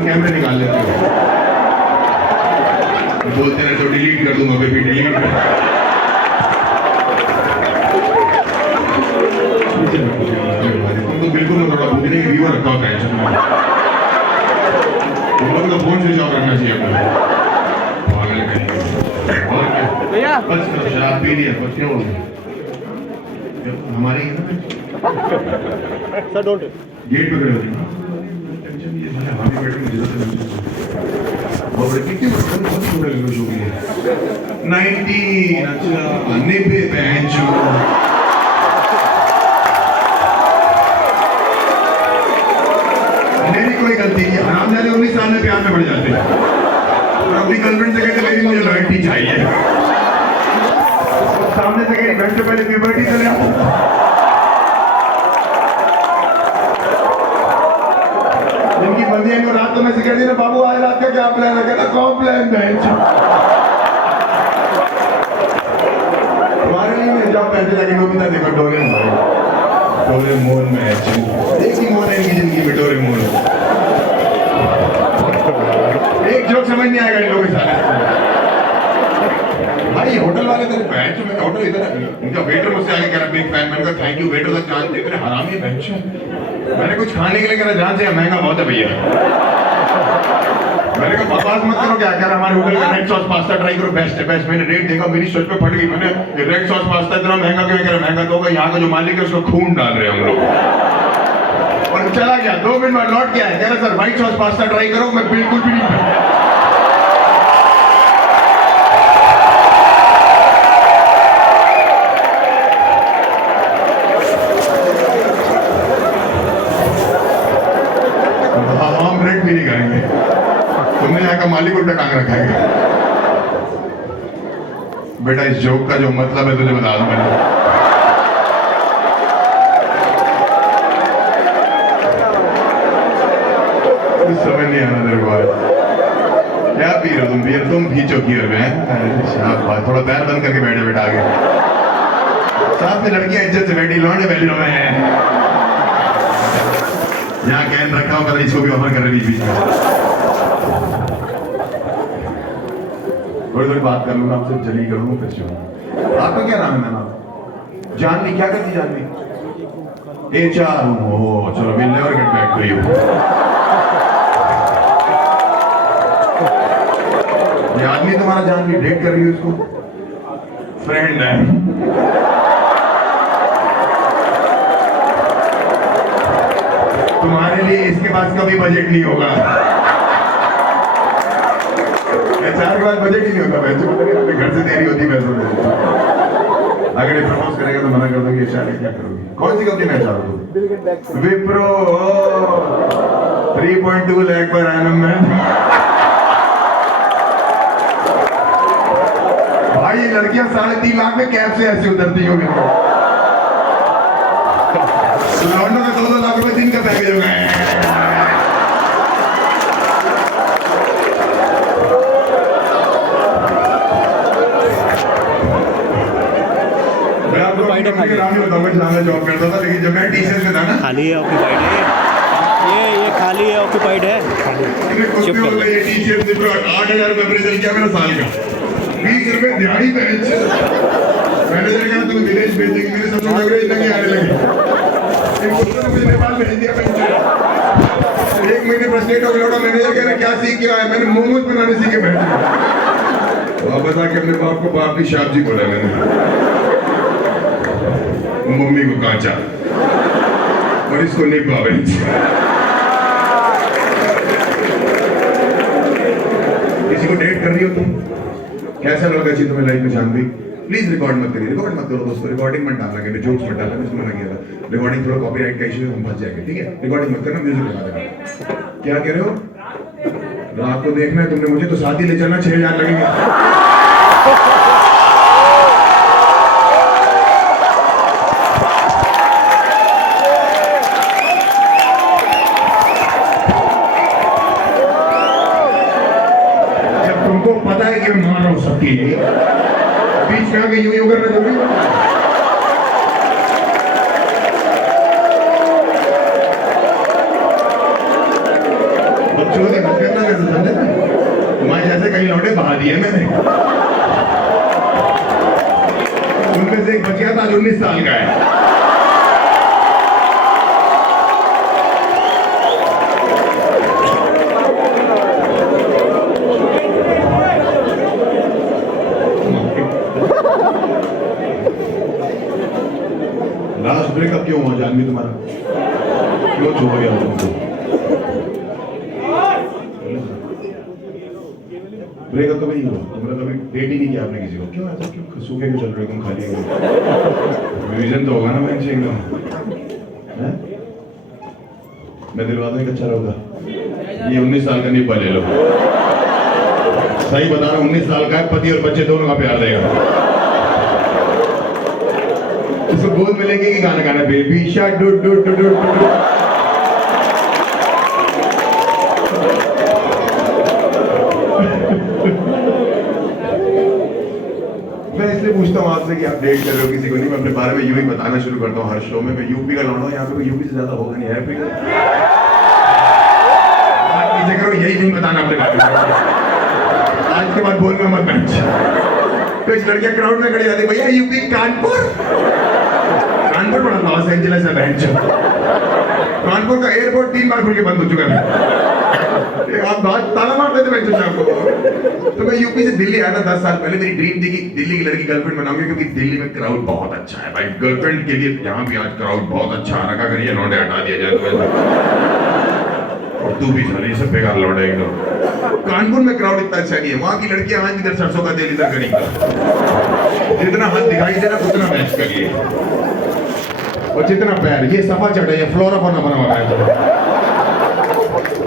तुरंत कैमरे निकाल लेते हो। बोलते हैं तो डिलीट कर दूंगा, बेबी डिलीट कर। तुम तो बिल्कुल ना थोड़ा बुद्धि नहीं, व्यूअर रखा होता है टेंशन में। तुम लोग तो फोन स्विच ऑफ रखना चाहिए अपना। पागल कहीं। और क्या भैया, बस शराब पी लिया, बस क्या हो गया हमारे सर डोंट गेट पे खड़े हो जाओ। टेंशन नहीं है, हमारी बैठने की जरूरत नहीं। और कितने बहुत छोटे लोग जो भी है 90 अच्छा 90 बेंच मेरी कोई गलती नहीं। हराम जाने 19 साल में प्यार में पड़ जाते हैं और अपनी गर्लफ्रेंड से कहते मेरी मुझे लॉयल्टी चाहिए। सामने से कहीं घंटे पहले प्यूबर्टी चले आओ। जिनकी बंदियां को रात को मैं सिखा दी ना, बाबू आज रात का क्या प्लान है? कहता कॉम्प्लेन बेंच। तुम्हारे लिए मैं जॉब पहनते जाके नोबिता देखो डोरेमोन में एक ही मोन है इनकी जिंदगी में, डोरेमोन। एक जोक समझ नहीं आएगा इन लोगों के साथ। भाई होटल वाले तेरे बेंच में, होटल इधर है, इनका वेटर मुझसे आगे कह रहा बिग फैन। मैंने कहा थैंक यू वेटर का चार्ज दे। तेरे हरामी बेंच है। मैंने कुछ खाने के लिए कहा जान से महंगा बहुत है भैया। मैंने कहा बकवास मत करो, क्या कह रहा हमारे होटल का रेड सॉस पास्ता ट्राई करो, बेस्ट है बेस्ट। मैंने रेट देखा, मेरी सोच पे फट गई। मैंने रेड सॉस पास्ता इतना महंगा क्यों? कह रहा महंगा तो होगा, यहाँ का जो मालिक है उसको खून डाल रहे हैं हम लोग। और चला गया। 2 मिनट बाद लौट गया, कह रहा sir white sauce pasta try करो। मैं बिल्कुल भी नहीं। तुमने यहाँ का मालिक उल्टा टांग रखा है। बेटा इस जोक का जो मतलब है तुझे बता दूं मैंने। कुछ समझ नहीं आना तेरे को। क्या पी रहे हो तुम? बियर तुम भी चौकी में थोड़ा पैर बंद करके बैठे बेटा आगे। साथ में लड़कियां इज्जत से बैठी, लौंडे बैठे हुए हैं। यहाँ कैन रखा हो, पता इसको भी ऑफर कर रही बीच में। थोड़ी थोड़ी बात कर लूंगा आपसे, जली करूंगा फिर से। आपका क्या नाम है? मैम आप जानवी क्या करती? जानवी HR हूँ। चलो will never get back to you. ये आदमी तुम्हारा जानवी डेट कर रही है, उसको फ्रेंड है। तुम्हारे लिए इसके पास कभी बजट नहीं होगा। HR के पास बजट ही नहीं होता। वैसे अपने घर से देरी होती वैसे। अगर ये प्रपोज करेगा तो मना कर दोगे। HR क्या करोगे? कौन सी कंपनी में HR हो? विप्रो। 3.2 लाख पर एनम में। भाई ये लड़कियां 3.5 लाख में कैब से ऐसे उतरती होंगी। लॉन्डो में 2-2 लाख रुपए दिन का पैकेज हो गए। जॉब करता था, लेकिन जब मैं टीचर में था ना, खाली है ऑक्यूपाइड है ये खाली है ऑक्यूपाइड है। ये टीचर 8,000 रुपये अप्रेजल किया मेरा साल का, 20 रुपए दिहाड़ी बेंच। मैनेजर कहा तुम विलेज भेज देंगे, मेरे सब लोग अंग्रेज लगे आने लगे। एक दोस्तों ने मुझे नेपाल भेज दिया बेंच। 1 महीने फ्रस्ट्रेट हो गया। मैनेजर कह रहा क्या सीख के आया? मैंने मोमोज बनाने सीखे बैठ गया। वापस आके अपने बाप को बाप की शाप जी बोला मैंने, मम्मी को कांचा और इसको निब्बा बेंच। किसी को डेट कर रही हो तुम? कैसा लड़का चाहिए तुम्हें लाइफ में? जानवी प्लीज रिकॉर्ड मत करिए। रिकॉर्ड मत करो दोस्तों, रिकॉर्डिंग मत डालना, कि जोक्स मत डालना। इसमें मना किया था। रिकॉर्डिंग थोड़ा कॉपीराइट का इशू है, हम फंस जाएंगे। ठीक है, रिकॉर्डिंग मत करना, म्यूजिक लगा देना। क्या कह रहे हो? रात को देखना है तुमने मुझे, तो साथ ही ले चलना, 6,000 लगेंगे। पता है कि मैं मार रहा हूं सबके लिए, बीच में आके यूं करना जरूरी है? चोरी मत करना, मैं समझे ना, तुम्हारे जैसे कई लौटे बहा दिए मैंने। उनमें से एक बच गया था, आज 19 साल का है। लास्ट ब्रेकअप क्यों हुआ जानवी तुम्हारा? क्यों छोड़ गया तुमको? ब्रेकअप कभी नहीं हुआ? तुमने कभी डेट ही नहीं किया आपने किसी को? क्यों ऐसा, क्यों सूखे क्यों चल रहे हो तुम खाली हो? रीजन तो होगा ना मैं एकदम। मैं दिलवा दूं एक अच्छा होगा। ये 19 साल का निब्बा ले लो। सही बता रहा हूं, 19 साल का है, पति और बच्चे दोनों का प्यार देगा। इसको गोद में लेके कि गाना गाना baby shark do do do do do. मैं इसलिए पूछता हूँ आपसे कि आप डेट कर रहे हो किसी को? नहीं, मैं अपने बारे में यूं ही बताना शुरू करता हूँ हर शो में। मैं यूपी का लौंडा हूँ, यहाँ पे कोई यूपी से ज्यादा होगा नहीं है। नीचे करो, यही नहीं बताना अपने बारे में। आज के बाद बोलना मत बेंच। कुछ लड़कियां क्राउड में खड़ी रहती, भैया यूपी कानपुर। कानपुर बड़ा लॉस एंजलिस है बेंच। कानपुर का एयरपोर्ट 3 बार खुल के बंद हो चुका है। आप बात ताला मार देते बेंच आपको। तो मैं यूपी से दिल्ली आया था 10 साल पहले। मेरी ड्रीम थी कि दिल्ली की लड़की गर्लफ्रेंड बनाऊंगी, क्योंकि दिल्ली में क्राउड बहुत अच्छा है भाई। गर्लफ्रेंड के लिए यहाँ भी आज क्राउड बहुत अच्छा रखा, अगर ये लौंडे हटा दिया जाए तो। और तू भी सारी सब बेकार लौंडे एकदम। कानपुर में क्राउड इतना अच्छा नहीं है, वहां की लड़कियां आज इधर सरसों का तेल इधर करेंगी। जितना हाथ दिखाई दे रहा उतना मैच करिए, और जितना पैर, ये सफा चढ़े, ये फ्लोरा बना हुआ है।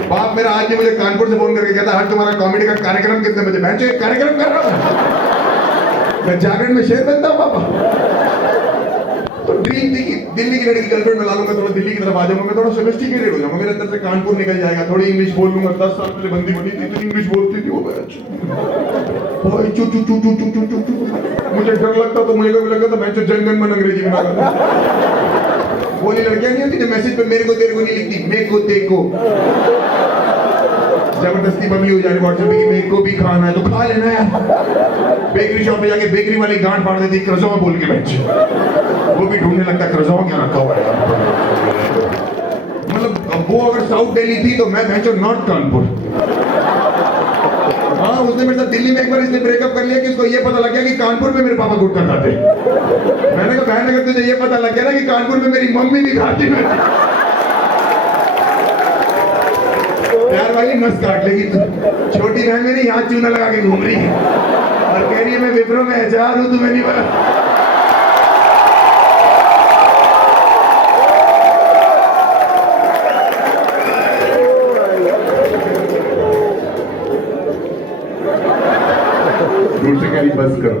बाप मेरा आज भी मुझे कानपुर से फोन करके कहता, हर तुम्हारा कॉमेडी का कार्यक्रम कितने बजे? मैं जो एक कार्यक्रम कर रहा हूँ, मैं जागरण में शेर बनता हूँ पापा। तो ड्रीम थी कि दिल्ली की लड़की गर्लफ्रेंड में ला लूंगा, थोड़ा दिल्ली की तरफ आ जाऊंगा, मैं थोड़ा सोफिस्टिकेटेड हो जाऊंगा, मेरे अंदर से कानपुर निकल जाएगा, थोड़ी इंग्लिश बोल लूंगा। 10 साल पहले बंदी बनी थी तो इंग्लिश बोलती थी वो भाई, चू चू चू चू चू चू चू चू। मुझे डर लगता तो मुझे कभी लगता था मैं जो जनगण मन अंग्रेजी में ना। बोली लड़कियां नहीं होती जो मैसेज पे मेरे को तेरे को नहीं लिखती, मेरे को देखो। जबरदस्ती बबली हो जाए व्हाट्सएप पे कि मेरे को भी खाना है तो खा लेना यार। बेकरी शॉप पे जाके बेकरी वाली गांड फाड़ देती क्रज़ों बोल के बेंच। वो भी ढूंढने लगता क्रज़ों क्या रखा हुआ है यार। मतलब वो अगर साउथ दिल्ली थी तो मैं बेंचो नॉर्थ कानपुर। हाँ, उसने मेरे साथ दिल्ली में एक बार इसलिए ब्रेकअप कर लिया कि उसको ये पता लग गया कि कानपुर में मेरे पापा गुटखा खाते। मैंने कहा बहन, अगर तुझे ये पता लग गया ना कि कानपुर में मेरी मम्मी भी खाती है, प्यार वाली नस काट लेगी। छोटी बहन मेरी यहाँ चूना लगा के घूम रही है और कह रही है मैं विप्रो में HR हूँ, तुम्हें नहीं पता। दूर से कह रही बस करो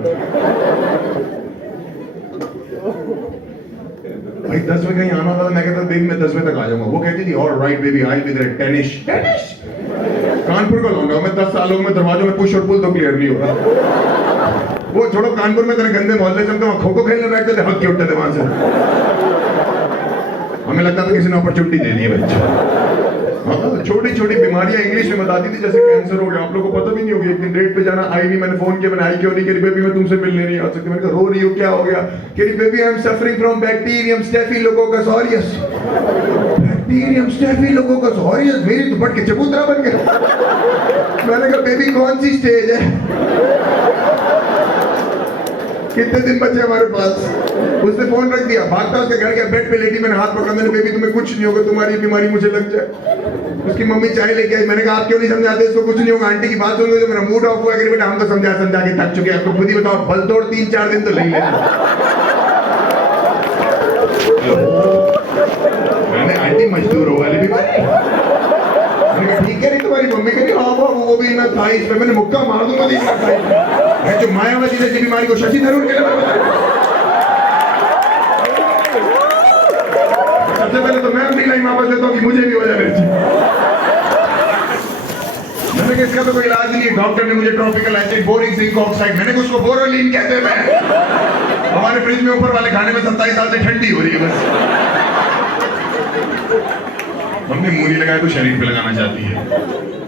भाई। 10 बजे कहीं आना था, मैं कहता बेबी मैं 10 बजे तक आ जाऊंगा। वो कहती थी alright baby, I will be there. Tennis Kanpur का लौंडा मैं 10 सालों में दरवाजों में पुश और पुल तो क्लियर नहीं होगा। वो छोड़ो, कानपुर में तेरे गंदे मोहल्ले से हम खो खो खेलने बैठते थे, हक के उठते थे वहां से। हमें लगता था किसी ने अपॉर्चुनिटी दे दी है बच्चे। छोटी छोटी बीमारियां इंग्लिश में बताती थी, जैसे कैंसर हो गया, आप लोगों को पता भी नहीं होगी। एक दिन डेट पे जाना, आई नहीं, मैंने फोन किया, मैंने आई क्यों नहीं, कह रही बेबी मैं तुमसे मिलने नहीं आ सकती। मैंने कहा रो रही हो, क्या हो गया? कह रही baby I am suffering from bacterium staphylococcus aureus. Bacterium staphylococcus aureus, मेरी तो बट के चबूतरा बन गया। मैंने कहा बेबी कौन सी स्टेज है, कितने दिन बचे हमारे पास? उसने फोन रख दिया, भागता उसके घर गया, बेड पे लेटी, मैंने हाथ पकड़ा, मैंने बेबी तुम्हें कुछ नहीं होगा, तुम्हारी बीमारी मुझे लग जाए। उसकी मम्मी चाय लेके आई, मैंने कहा आप क्यों नहीं समझाते इसको, कुछ नहीं होगा। आंटी की बात सुन तो मेरा मूड ऑफ हुआ कि बेटा हम तो समझा के थक चुके हैं, आपको खुद ही बताओ, बल तोड़ 3-4 दिन तो ले लेना। मैंने आंटी मजदूर हो वाली बीमारी, ठीक है नहीं तुम्हारी मम्मी कह रही हाँ वो भी ना था इसमें, मैंने मुक्का मार दूंगा मैं जो मायावती जैसी बीमारी को शशि थरूर के लिए सबसे पहले तो मैं अपनी लाइन वापस लेता हूँ कि मुझे भी हो जाए। मैंने कहा इसका तो कोई इलाज नहीं है। डॉक्टर ने मुझे tropical acid boric zinc oxide, मैंने कुछ को बोरोलिन कहते हैं। हमारे फ्रिज में ऊपर वाले खाने में 27 साल से ठंडी हो रही है बस। हमने मुंह नहीं लगाया तो शरीर पे लगाना चाहती है।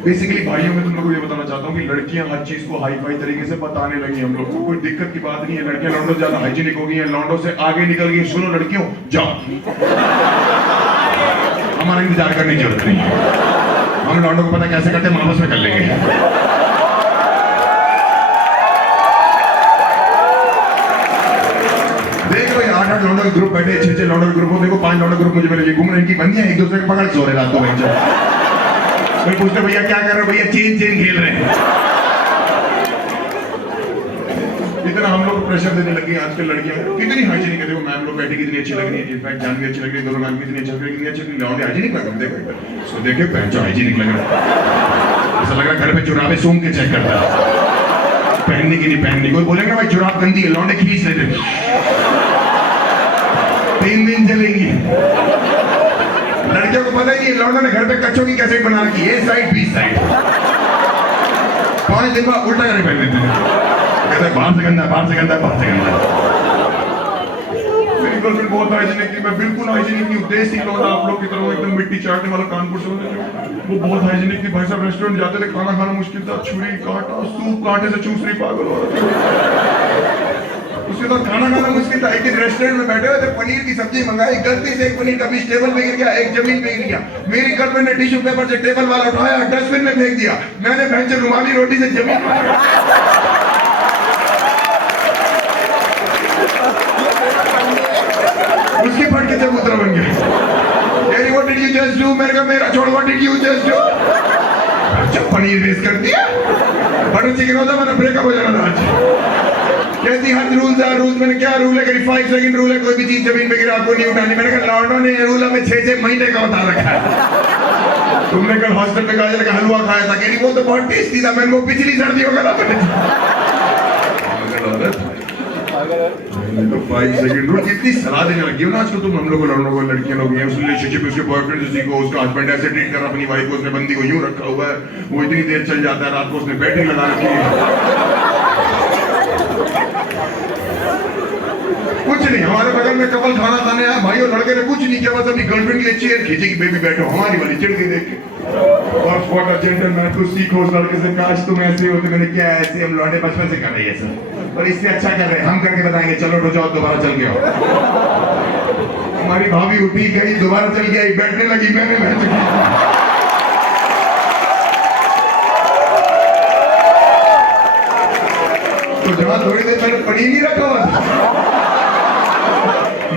बेसिकली भाइयों में तुम लोगों को ये बताना चाहता हूँ कि लड़कियां हर चीज को हाई फाई तरीके से बताने लगी हम लोग को, कोई दिक्कत की बात नहीं है। लड़कियां लौंडों से ज्यादा हाइजीनिक हो गई हैं, लौंडों से आगे निकल गई। सुनो लड़कियों, जाओ, हमारा इंतजार करने की जरूरत नहीं है। हम लौंडों को पता कैसे करते हैं, हम आपस में कर लेंगे। देख लो, 8-8 लौंडों के ग्रुप बैठे, 6-6 लौंडों के ग्रुप हो, देखो 5 लौंडों के ग्रुप मुझे मिले, घूम रहे, इनकी बंदियां एक दूसरे को पकड़ सो रहे रात को। कोई पूछते भैया क्या कर रहे हो, भैया चेन चेन खेल रहे हैं। इतना हम लोग प्रेशर देने लगे आजकल लड़कियां। कितनी हाइजीनिक है, देखो मैम लोग बैठी कितनी अच्छी लग रही है, इनफैक्ट जान भी अच्छी लग रही है, दोनों मैम कितनी अच्छी लग रही है, कितनी अच्छी लौंडे हाइजीनिक लग रहे हैं। देखो सो देखे पहचान हाइजीनिक लग रहा है, ऐसा लग रहा है घर पे जुराबे सूंघ के चेक करता है पहननी की नहीं पहननी। कोई बोलेगा भाई जुराब गंदी है, लौंडे खींच लेते 3 दिन चलेंगी। लड़कियों को पता ही नहीं, लौंडों ने घर पे कच्चों की कैसेट बना रखी है, ए साइड बी साइड। 5 दिन बाद उल्टा करके पहन लेते हैं, कहते हैं बाहर से गंदा, बाहर से गंदा, बाहर से गंदा। मेरी गर्लफ्रेंड बहुत हाइजीनिक थी, मैं बिल्कुल हाइजीनिक नहीं हूँ। देसी लौंडा आप लोग की तरह एकदम मिट्टी चाटने वाला कानपुर से, वो बहुत हाइजीनिक थी। भाई साहब रेस्टोरेंट जाते थे, खाना खाना मुश्किल था, छुरी काटा, सूप कांटे से चूस रही, पागल हो रहा था। उसके बाद खाना खाना मुश्किल था। एक दिन रेस्टोरेंट में बैठे हुए थे, पनीर की सब्जी मंगाई, गलती से एक पनीर का पीस टेबल पे गिर गया, एक जमीन पे गिर गया। मेरी गर्लफ्रेंड ने टिश्यू पेपर से टेबल वाला उठाया, डस्टबिन में फेंक दिया। मैंने भैंस से रुमाली रोटी से जमीन उसकी फट के चबूतरा बन गया। What did you just do? मेरे का मेरा छोड़, what did you just do? जब पनीर वेस्ट कर दिया, बटर चिकन होता मैंने ब्रेकअप हो जाना था आज। कहती हर रूल्स है, रूल्स मैंने क्या रूल है, करीब 5 सेकंड रूल है, कोई भी चीज जमीन पे गिरा आपको नहीं उठानी। मैंने कहा लॉन्डो ने रूल हमें 6-6 महीने का बता रखा है। तुमने कल हॉस्टल में गाजर का हलवा खाया था, कह वो तो बहुत टेस्टी था, मैंने वो पिछली सर्दियों का था। तो 5 सेकंड रूल कितनी सलाह देने लगी हो ना आजकल तुम हम लोग को, लड़कों को, लड़कियां लोग हैं उस रिलेशनशिप में, उसके बॉयफ्रेंड से सीखो, उसका हस्बैंड ऐसे ट्रीट कर रहा अपनी वाइफ को, उसने बंदी को यूं रखा हुआ है, वो इतनी देर चल जाता है, रात को उसने बैटरी लगा रखी है। कुछ नहीं, हमारे बगल में कपल खाना खाने आया, भाई और लड़के ने कुछ नहीं किया, बस अपनी गर्लफ्रेंड के लिए चेयर खींची कि बेबी बैठो, हमारी वाली चिढ़ के देख के। और व्हाट अ जेंटलमैन, तू सीखो उस लड़के से, काश तुम ऐसे हो। तो मैंने क्या ऐसे, हम लौंडे बचपन से कर रहे हैं सर, और इससे अच्छा कर रहे हैं, हम करके बताएंगे, चलो उठो जाओ दोबारा चल के आओ। हमारी भाभी उठी गई, दोबारा चल के आई, बैठने लगी, मैंने बैठ चुकी। तो जहां थोड़ी देर पहले पनीर नहीं रखा हुआ था,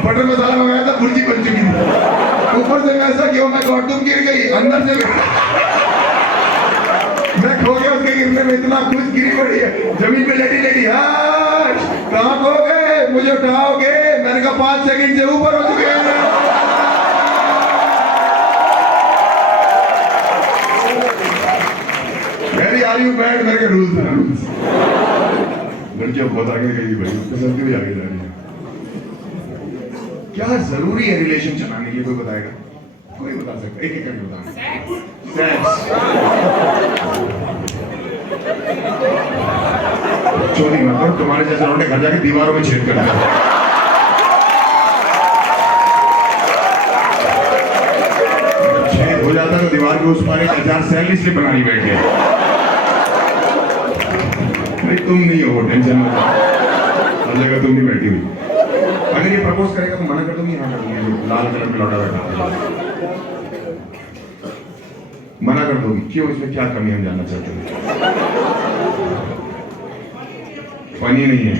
बटर मसाला मंगाया था, भुर्जी बन चुकी थी। ऊपर से ऐसा क्यों, मैं गॉड तुम गिर गई, अंदर से मैं खो गया उसके गिरने में, इतना खुश गिरी पड़ी है जमीन पे लेटी लेटी। कहाँ खो गए, मुझे उठाओगे? मैंने कहा 5 सेकंड से ऊपर हो चुके हैं। वेरी आर यू बैड, मेरे के रूल्स हैं, रूल्स। लड़कियां बहुत आगे गई भाई, पसंद भी आगे जा रही है। क्या जरूरी है रिलेशन चलाने के लिए, कोई बताएगा? कोई बता सकता, एक एक करके बताना। सेक्स। चोरी मत करो, तुम्हारे जैसे लौंडे घर जाके दीवारों में छेद करना। छेद हो जाता तो दीवार के उस पार एक 1000 सैलरी स्लिप बनानी बैठ गए। नहीं तुम नहीं हो, टेंशन मत लो, हर जगह तुम नहीं बैठी हुई। अगर ये प्रपोज करेगा तो मना कर दूंगी, हाँ कर दूंगी। लाल कलर में लौटा बैठा, मना कर दूंगी। क्यों, इसमें क्या कमी हम जानना चाहते हैं? फनी नहीं है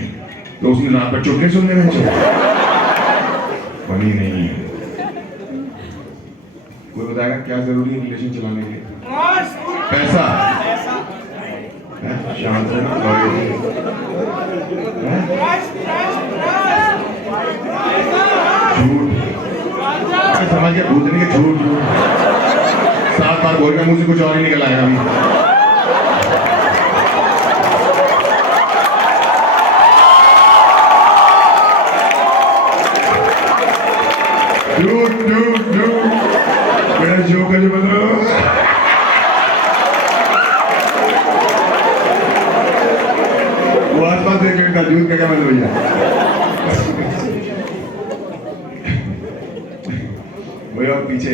तो उसने रात पर चुटकी सुनने में फनी नहीं है। कोई बताएगा क्या जरूरी है रिलेशन चलाने के लिए? पैसा। शांत रहना, झूठ समझ के भूतने के, झूठ 7 बार बोल रहे, मुझे कुछ और ही निकल आएगा अभी। झूठ झूठ झूठ, मेरा शो का जो बताओ। वो आसपास देख का झूठ का क्या मतलब भैया? भैया पीछे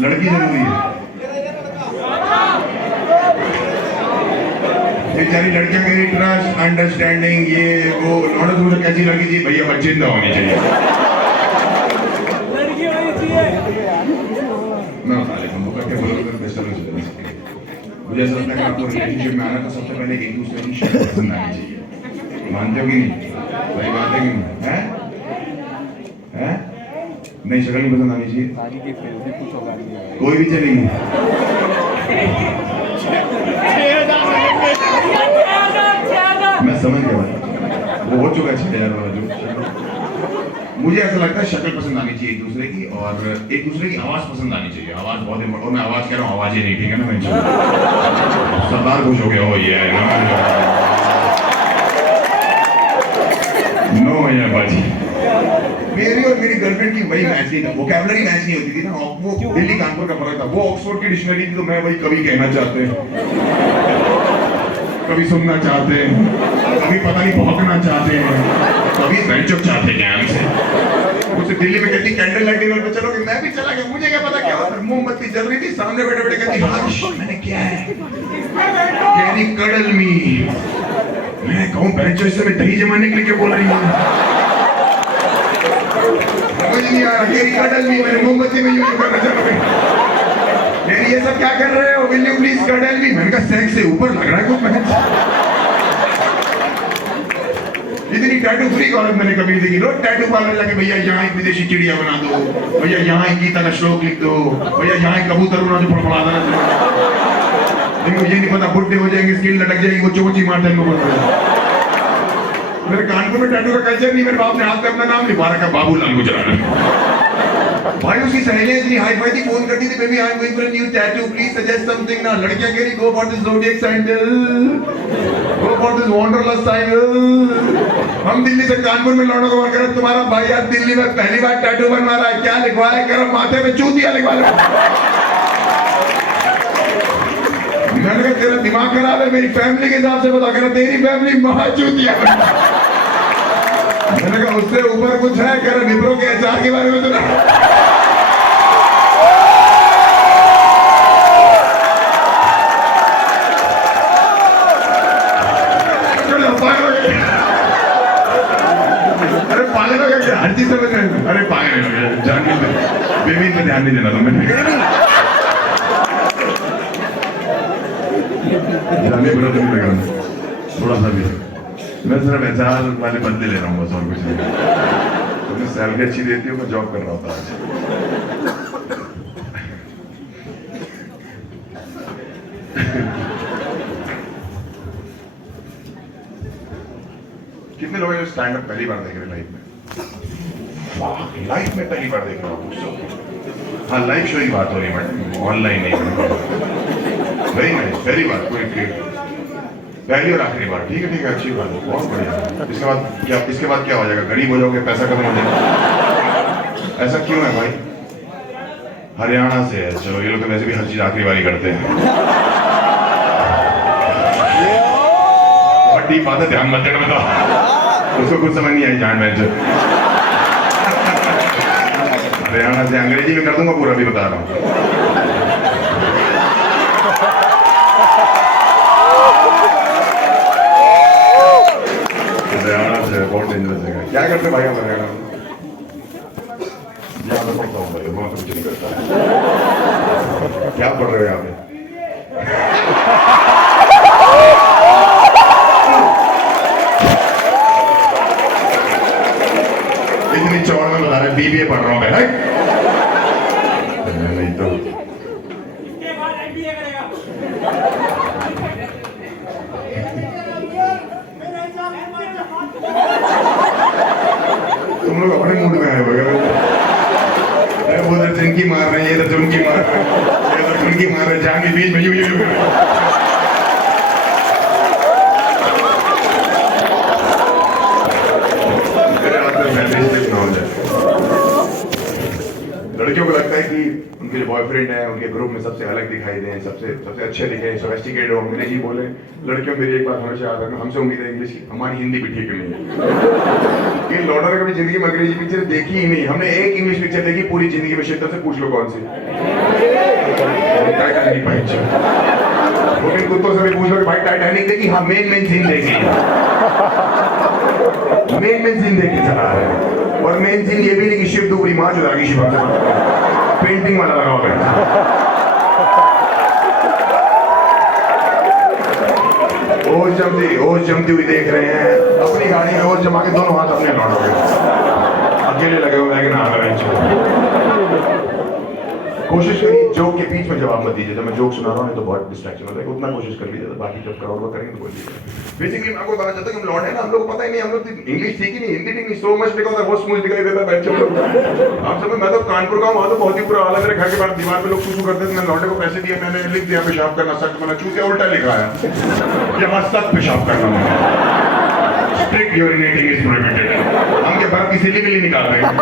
लड़की जरूरी है। बेचारी लड़कियां कह रही ट्रस्ट अंडरस्टैंडिंग ये वो नॉलेज मुझे कैसी लड़की थी भैया बस जिंदा होनी चाहिए ना साले हम लोग के बोलो तो बेस्ट हो जाए मुझे ऐसा लगता है कि आपको रिलेशनशिप में आना तो सबसे पहले एक दूसरे की शक्ल पसंद आनी चाहिए मानते हो कि नहीं सही बात है कि नहीं हैं हैं नहीं शक्ल नहीं पसंद आनी चाहिए कोई भी चलेगी मैं समझ गया भाई वो हो चुका है 6000 वाला जो मुझे ऐसा लगता है शक्ल पसंद आनी चाहिए एक दूसरे की और एक दूसरे की आवाज पसंद आनी चाहिए आवाज बहुत इम्पोर्टेंट मैं आवाज कह रहा हूँ आवाज ही नहीं ठीक है ना मैं सरदार खुश हो गया हो ये है नो भैया बाजी मेरी और मेरी गर्लफ्रेंड की वही मैच नहीं था वोकैबुलरी मैच नहीं होती थी ना वो दिल्ली कानपुर का फर्क था वो ऑक्सफोर्ड की डिक्शनरी थी तो मैं वही कभी कहना चाहते कभी सुनना चाहते कभी पता नहीं भौंकना चाहते हैं कभी बेंचअप चाहते हैं हमसे मुझसे दिल्ली में कहती कैंडल लाइट डिनर पे चलोगे मैं भी चला गया मुझे क्या पता क्या होता मोमबत्ती जल रही थी सामने बैठे बैठे कहती हर्ष मैंने क्या है कह रही कडल मी मैं कहूँ बेंचअप से मैं दही जमाने के लिए बोल रही हूँ समझ नहीं आ रहा कह रही कडल मी मैंने मोमबत्ती में यूज करना चाहूँगी ये सब क्या कर रहे हो विल यू प्लीज कडल मी मैंने कहा सेक्स से ऊपर लग रहा है कुछ मैंने इतनी टैटू फ्री औरत मैंने कभी नहीं देखी रोज टैटू पार्लर जाके भैया यहाँ एक विदेशी चिड़िया बना दो भैया यहाँ एक गीता का श्लोक लिख दो भैया यहाँ एक कबूतर बना दो फड़फड़ा देना लेकिन मुझे नहीं पता बुढ़े हो जाएंगे स्किल लटक जाएगी वो चोची मारते हैं मेरे कानपुर में टैटू का कल्चर नहीं मेरे बाप ने हाथ पे अपना नाम लिखवा रखा बाबूलाल गुजराल भाई उसकी सहेलियां इतनी हाई फाई थी फोन करती थी baby I am going for a new tattoo please suggest something ना लड़कियां कह रही go for this zodiac sandal go for this wanderlust cycle हम दिल्ली से कानपुर में लौटो को कर तुम्हारा भाई आज दिल्ली में पहली बार टैटू बनवा रहा है क्या लिखवाया कर माथे पे चूतिया लिखवा ले मैंने कहा तेरा दिमाग खराब है मेरी फैमिली के हिसाब से बता कर तेरी फैमिली महा चूतिया मैंने कहा उससे ऊपर कुछ है कर विप्रो के एचआर के बारे में सुना अरे पागल हो गया हर चीज समझ रहे अरे पागल हो गया जान बेबी पे ध्यान नहीं देना था मैंने जाने बुरा तो नहीं लगा थोड़ा सा भी मैं सिर्फ एचआर वाले बदले ले रहा हूँ बस और कुछ नहीं तुमने सैलरी अच्छी देती हो मैं जॉब कर रहा होता आज कितने लोग हैं जो स्टैंड अप पहली बार देख रहे लाइफ में पहली बार देख रहा हूँ हाँ लाइव शो की बात हो रही है ऑनलाइन नहीं वेरी नाइस पहली बार कोई पहली और आखिरी बार ठीक है अच्छी बात है बहुत बढ़िया इसके बाद क्या हो जाएगा गरीब हो जाओगे पैसा खत्म हो जाएगा ऐसा क्यों है भाई हरियाणा से है चलो ये लोग तो वैसे भी हर चीज आखिरी बारी करते हैं बहुत डीप बात है ध्यान मत देना बताओ उसको कुछ समझ नहीं आई जान मैं हरियाणा से अंग्रेजी में कर दूंगा पूरा भी बता रहा हूँ बहुत डेंजरस है क्या करते भाई हम हरियाणा में यहाँ पे पढ़ता हूँ भाई वहाँ तो कुछ नहीं करता क्या पढ़ रहे हो यहाँ पे इतनी चौड़ में बता रहे बीबीए पढ़ रहा हूँ मैं नहीं तो तुम लोग अपने मूड में आए वो उधर जिनकी मार रहे हैं इधर झुमकी मार रहे हैं इधर झुमकी मार रहे हैं जान के बीच में यूं लड़कियों को लगता है कि उनके जो बॉयफ्रेंड है उनके ग्रुप में सबसे अलग दिखाई दें, सबसे अच्छे दिखें, सोफिस्टिकेटेड हो, अंग्रेजी बोले। लड़कियों मेरी एक बात हमेशा याद रखना, हमसे उम्मीद है इंग्लिश की, हमारी हिंदी भी ठीक नहीं है। इन लौंडों ने कभी जिंदगी में अंग्रेजी पिक्चर देखी ही नहीं। हमने एक इंग्लिश पिक्चर देखी पूरी जिंदगी में, शिद्दत से पूछ लो कौन सी, टाइटैनिक। भाई वो इन कुत्तों से भी पूछ लो कि भाई टाइटैनिक देखी? हाँ, मेन सीन देखी, मेन सीन देख के चला रहे हैं। और मेन सीन ये भी नहीं कि शिव दूसरी माँ जो लगी शिव पेंटिंग वाला लगा हुआ है। ओस जमती हुई देख रहे हैं, अपनी गाड़ी में ओस जमा के दोनों हाथ अपने लौट गए, अकेले लगे हुए हैं कि ना। कोशिश करिए जोक के बीच में जवाब मत दीजिए। जब मैं जोक सुना रहा हूँ तो बहुत डिस्ट्रैक्शन होता है, उतना कोशिश कर लीजिए, तो बाकी जब क्राउड वर्क करेंगे तो बोलिए। बेसिकली मैं आपको बताना चाहता हूँ कि हम लौट है ना, हम लोग को पता ही नहीं, हम लोग इंग्लिश ठीक ही नहीं, हिंदी ठीक नहीं, सो मच लिखा होता है, वो स्मूथ दिखाई देता है बच्चे लोग। आप सब, मैं तो कानपुर का हूँ, वहाँ तो बहुत ही बुरा हाल है। मेरे घर के बाहर दीवार पे लोग चूचू करते थे, मैंने लौटे को पैसे दिए, मैंने लिख दिया पेशाब करना सख्त मना, चूतिया उल्टा लिखा है, यहाँ सख्त पेशाब करना, स्ट्रिक्ट यूरिनेटिंग इज प्रोहिबिटेड। हम के बाहर किसी लिए निकाल रहे हैं,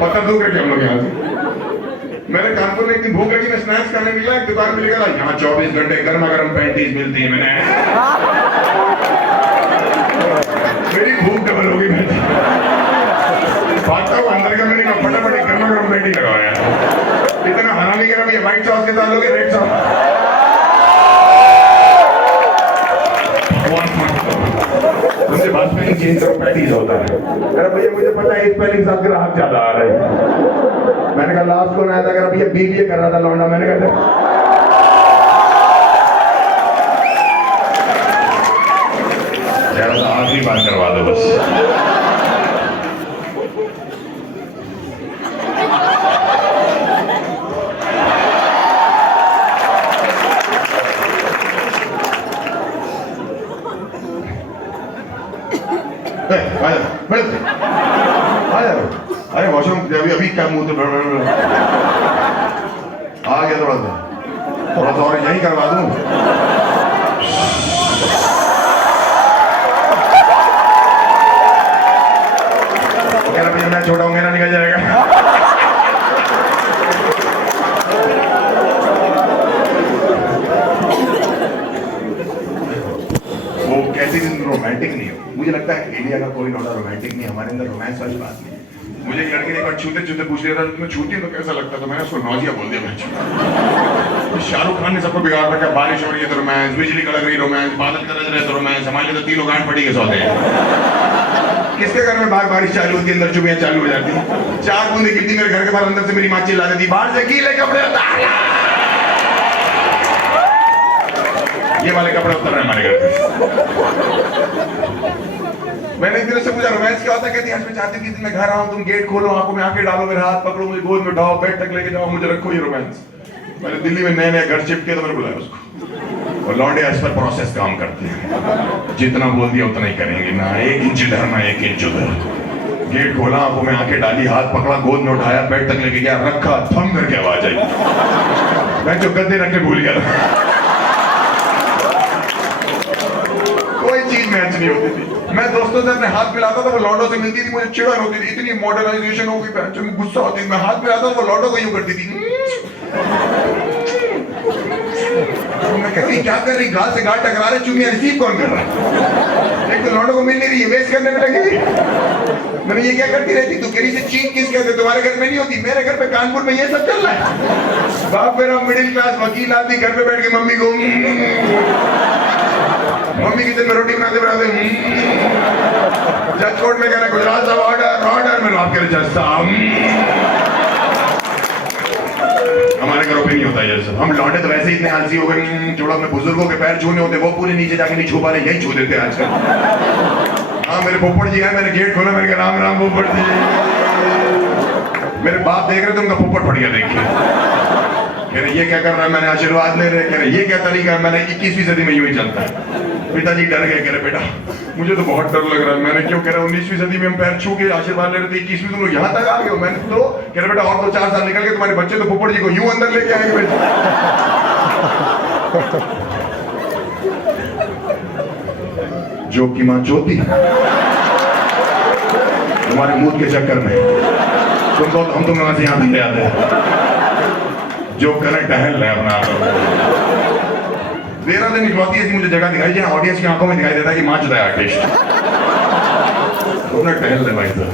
पत्थर दूर करके हम लोग यहाँ से। मैंने कानपुर में एक दिन भूख लगी, मैं स्नैक्स खाने निकला, एक दुकान में लिखा था यहाँ 24 घंटे गर्मा गर्म पैंटीज मिलती है। मैंने मेरी भूख डबल हो गई, मैं भागता हूँ अंदर का, मैंने कहा फटाफट गर्मा गर्म पैंटी लगवाया। इतना हरामी करा भैया, व्हाइट सॉस के साथ लोगे रेड सॉस। मुझे बात में चेंज करो, पैंटीज होता है। अरे भैया मुझे पता है स्पेलिंग साथ ग्राहक ज्यादा आ रहे हैं। मैंने कहा लास्ट कौन आया था? अगर भैया बीबीए कर रहा था लौंडा। मैंने कहा आखिरी बार करवा दो बस। अरे वॉशरूम अभी क्या मुंह आ गया, थोड़ा सा और यही करवा दूं। भैया मैं छोटा हूँ, मेरा निकल जाएगा। वो कैसी रोमांटिक नहीं हो। मुझे लगता है इंडिया का कोई लौटा रोमांटिक नहीं, हमारे अंदर रोमांस वाली बात नहीं। मुझे एक लड़के ने एक बार छूते छूते पूछ लिया था तुम्हें छूती हूँ तो कैसा लगता है, तो मैंने उसको नौजिया बोल दिया। मैं शाहरुख खान ने सबको बिगाड़ रखा, बारिश हो रही है तो रोमांस, बिजली कड़क रही रोमांस, बादल गरज रहे तो रोमांस, हमारे लिए तो तीनों गांठ फटी के सौदे हैं। किसके घर में बारिश चालू होती है, अंदर चुभियां चालू हो जाती, 4 बूंदे गिरती मेरे घर के बाहर, अंदर से मेरी माँ चिल्ला देती बाहर से गीले कपड़े ये वाले कपड़े उतर रहे हमारे घर पे। मैंने एक दिन से पूछा रोमांस क्या होता है? कहती है मैं चाहती थी मैं घर आऊं, तुम गेट खोलो, आंखों में आंखें डालो, मेरे हाथ पकड़ो, मुझे गोद में उठाओ, बेड तक लेके जाओ, मुझे रखो, ये रोमांस। मैंने दिल्ली में नए घर शिफ्ट किया तो मैंने बुलाया उसको, और लौंडे इस पर प्रोसेस काम करते हैं, जितना बोल दिया उतना ही करेंगे ना, 1 इंच इधर ना 1 इंच उधर। गेट खोला, आंखों में आंखें डाली, हाथ पकड़ा, गोद में उठाया, बेड तक लेके गया, रखा, थम करके आवाज आई। मैं जो गद्दे रखने भूल गया था। कोई चीज मैच नहीं होती थी। मैं दोस्तों से अपने हाथ मिलाता था, वो लौंडों से मिलती थी, मुझे चिड़न होती थी, इतनी मॉडर्नाइजेशन हो गई, गुस्सा होती थी। मैं हाथ मिलाता था, वो लौंडों को यूं करती थी। मैं कहती क्या कर रही, गाल से गाल टकरा रहे, चुमिया रिसीव कौन कर रहा है? एक तो लौंडों को मिल नहीं रही है, वेस्ट करने में लगी। मैंने ये क्या करती रहती, तू करी से चीन किस कहते, तुम्हारे घर में नहीं होती, मेरे घर पे कानपुर में ये सब चल रहा है। बाप मेरा मिडिल क्लास वकील आदमी घर पे बैठ के मम्मी को, मम्मी किचन में रोटी बनाते बनाते, जज कोर्ट में कहना गुजरात साहब ऑर्डर, मैंने आप कह रहे जज साहब। हमारे घरों पे नहीं होता ये सब। हम लौटे तो वैसे ही इतने आलसी हो गए, थोड़ा अपने बुजुर्गों के पैर छूने होते, वो पूरे नीचे जाके नहीं छू पा रहे, यही छू देते आजकल। हाँ मेरे पोपट जी आए, मैंने गेट खोला, मैंने कहा राम राम पोपट जी। मेरे बाप देख रहे थे, उनका पोपट फट गया देखिए। कह रहे ये क्या कर रहा है, मैंने आशीर्वाद ले रहे। कह रहे ये क्या तरीका है, मैंने 21वीं सदी में यूं ही चलता है। पिताजी डर गए, कह रहे बेटा मुझे तो बहुत डर लग रहा है। मैंने क्यों? कह रहा 19वीं सदी में हम पैर छू के आशीर्वाद ले रहे थे, 21वीं तुम लोग यहाँ तक आ गए हो। मैंने तो कह रहे बेटा और तो 4 साल निकल गए, तुम्हारे बच्चे तो पोपट जी को यूं अंदर लेके आएंगे। जो की मां चोती तुम्हारे मूड के चक्कर में तुमको हम तुम्हें वहां से यहाँ तक ले आते हैं जो करंट टहल रहे अपना 13 दिन इकलौती ऐसी मुझे जगह दिखाई जहाँ ऑडियंस की आंखों में दिखाई देता है कि माँ चुदा है आर्टिस्ट तुमने टहल रहे भाई साहब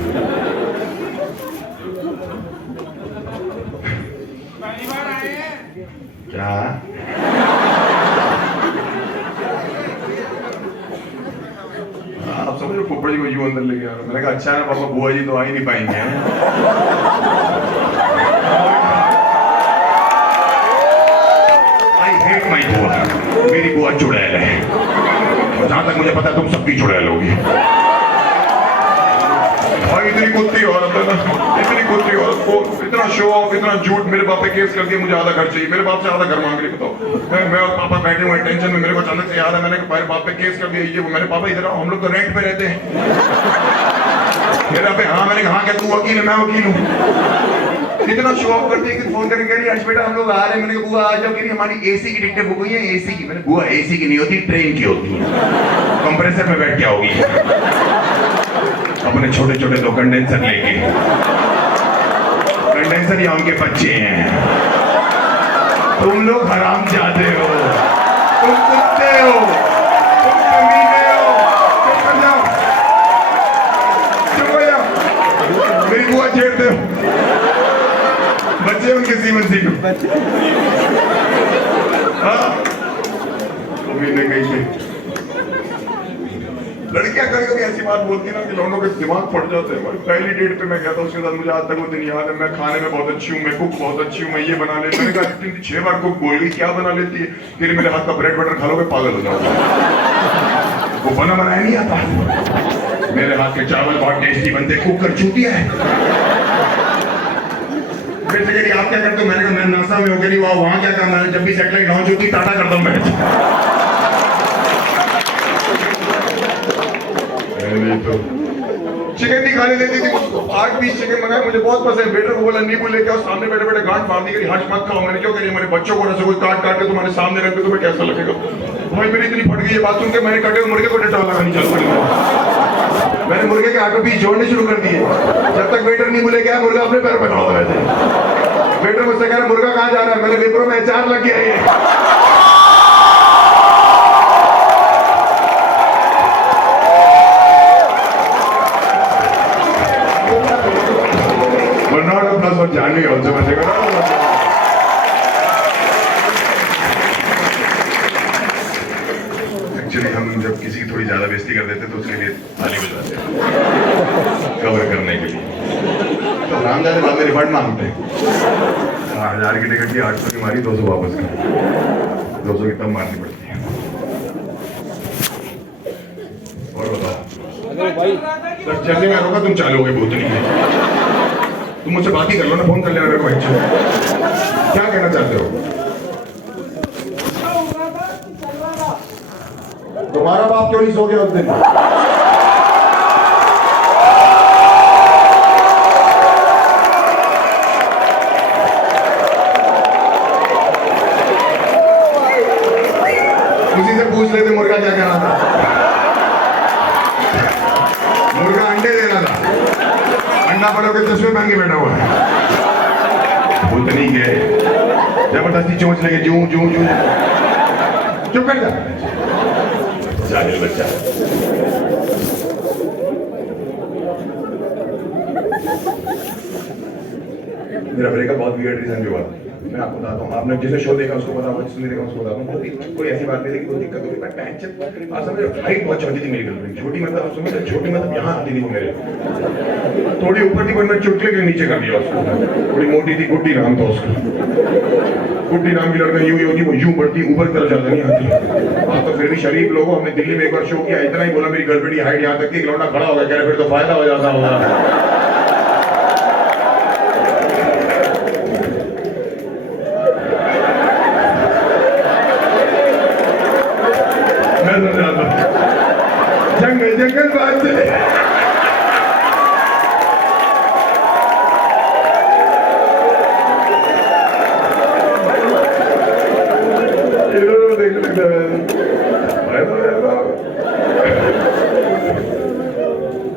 क्या आप समझो फुफड़ जी को यूं अंदर लेके आ रहा मैंने कहा अच्छा है पापा बुआ जी तो आ ही नहीं पाएंगे आई हेट माई बुआ मेरी बुआ चुड़ैल है और जहां तक मुझे पता है तुम सबकी चुड़ैल होगी भाई इतनी कुत्ती औरत है ना इतनी कुत्ती औरत को इतना शो ऑफ इतना झूठ मेरे बाप पे केस कर दिया मुझे आधा घर चाहिए मेरे बाप से आधा घर मांग रही बताओ मैं और पापा बैठे हुए टेंशन में मेरे को अचानक से याद है मैंने मेरे बाप पे केस कर दिया ये मैंने पापा इधर आओ हम लोग तो रेंट पे रहते हैं मेरा पे हाँ मैंने कहा क्या तू वकील है मैं वकील हूँ इतना शो ऑफ करती है कि फोन करके कह रही है बेटा हम लोग आ रहे हैं मैंने कहा बुआ आ जाओ कह रही हमारी एसी की टिकटें बुक हुई है एसी की मैंने बुआ एसी की नहीं होती ट्रेन की होती है कंप्रेसर में बैठ के आओगी अपने छोटे छोटे दो कंडेंसर लेके कंडेंसर या उनके बच्चे हैं तुम लोग हराम जाते हो तुम कुत्ते हो तुम कमीने हो चुप कर जाओ चुप हो जाओ मेरी बुआ छेड़ते हो बच्चे उनके सीमन सीखो हाँ कमीने कहीं से लड़कियां कभी कभी ऐसी बात बोलती है ना कि लौंडों के दिमाग फट जाते हैं पहली डेट पे मैं गया था उसके साथ मुझे आज तक वो दिन याद है मैं खाने में बहुत अच्छी हूँ मैं कुक बहुत अच्छी हूँ मैं ये बना ले मैंने कहा 6 बार कुक बोल गई क्या बना लेती है फिर मेरे हाथ का ब्रेड बटर खा लोगे पागल हो जाओगे वो बना बनाया नहीं आता मेरे हाथ के चावल बहुत टेस्टी बनते कुकर चूतिया है फिर से आप क्या करते हो मैंने कहा मैं नासा में हो गई वहां क्या काम है जब भी सैटेलाइट लॉन्च होती टाटा करता हूँ मैं तो चिकन नहीं खाने देती थी मुझको 8 पीस चिकन मंगाए मुझे बहुत पसंद वेटर को बोला नींबू लेके आओ सामने बैठे बैठे गांठ मार दी करी हट मत खाओ मैंने क्यों करी हमारे बच्चों को ऐसे कोई काट काट के तुम्हारे सामने रख दे तुम्हें कैसा लगेगा भाई मेरी इतनी फट गई ये बात सुन के मैंने कटे हुए मुर्गे को डटा लगानी चालू कर दिया मैंने मुर्गे के आगे पीस जोड़ने शुरू कर दिए जब तक वेटर नींबू लेके आया मुर्गा अपने पैर पे खड़ा हुआ रहते वेटर मुझसे कह रहा मुर्गा कहाँ जा रहा है मैंने विप्रो में अचार लग गया ये और जानवी also बचेगा एक्चुअली हम जब किसी की थोड़ी ज्यादा बेइज्जती कर देते तो उसके लिए ताली बजाते हैं कवर करने के लिए तो रामदास बाद में रिफंड मांगते हैं 1000 की टिकट की 800 की मारी 200 वापस कर 200 की तब मारनी पड़ती है और बताओ जैसे मैं रोका तुम चालू हो गए भूतनी में तुम मुझसे बात ही कर लो ना फोन कर लेना मेरे को क्या कहना चाहते हो तुम्हारा बाप क्यों नहीं सो गया उस दिन उसी से पूछ लेते मुर्गा क्या कहना था मुर्गा अंडे देना था अंडा पड़ो के चश्मे पहन के बैठा हुआ है भूतनी के जबरदस्ती चोंच लेके जू जू जू चुप कर जा जाहिल बच्चा मेरा ब्रेकअप बहुत वियर्ड रीजन भी हुआ मैं आपको बताता हूँ आपने जिसे शो देखा उसको बताऊँ जिसने देखा उसको बताता हूँ कोई ऐसी बात नहीं थी कोई दिक्कत होगी बट आप समझो हाइट बहुत छोटी थी मेरी गर्लफ्रेंड छोटी मतलब समझ छोटी मतलब यहाँ आती थी वो मेरे थोड़ी ऊपर थी पर मैं चुटले के नीचे कर दिया उसको थोड़ी मोटी थी गुड्डी नाम था उसका गुड्डी नाम की लड़का यूं होती वो यूं बढ़ती ऊपर तरफ ज्यादा नहीं आती आप तो फिर भी शरीफ लोग हमने दिल्ली में एक बार शो किया इतना ही बोला मेरी गर्लफ्रेंड की हाइट यहाँ तक थी लौंडा खड़ा हो गया कह रहे फिर तो फायदा हो जाता होगा जंगल जंगल बात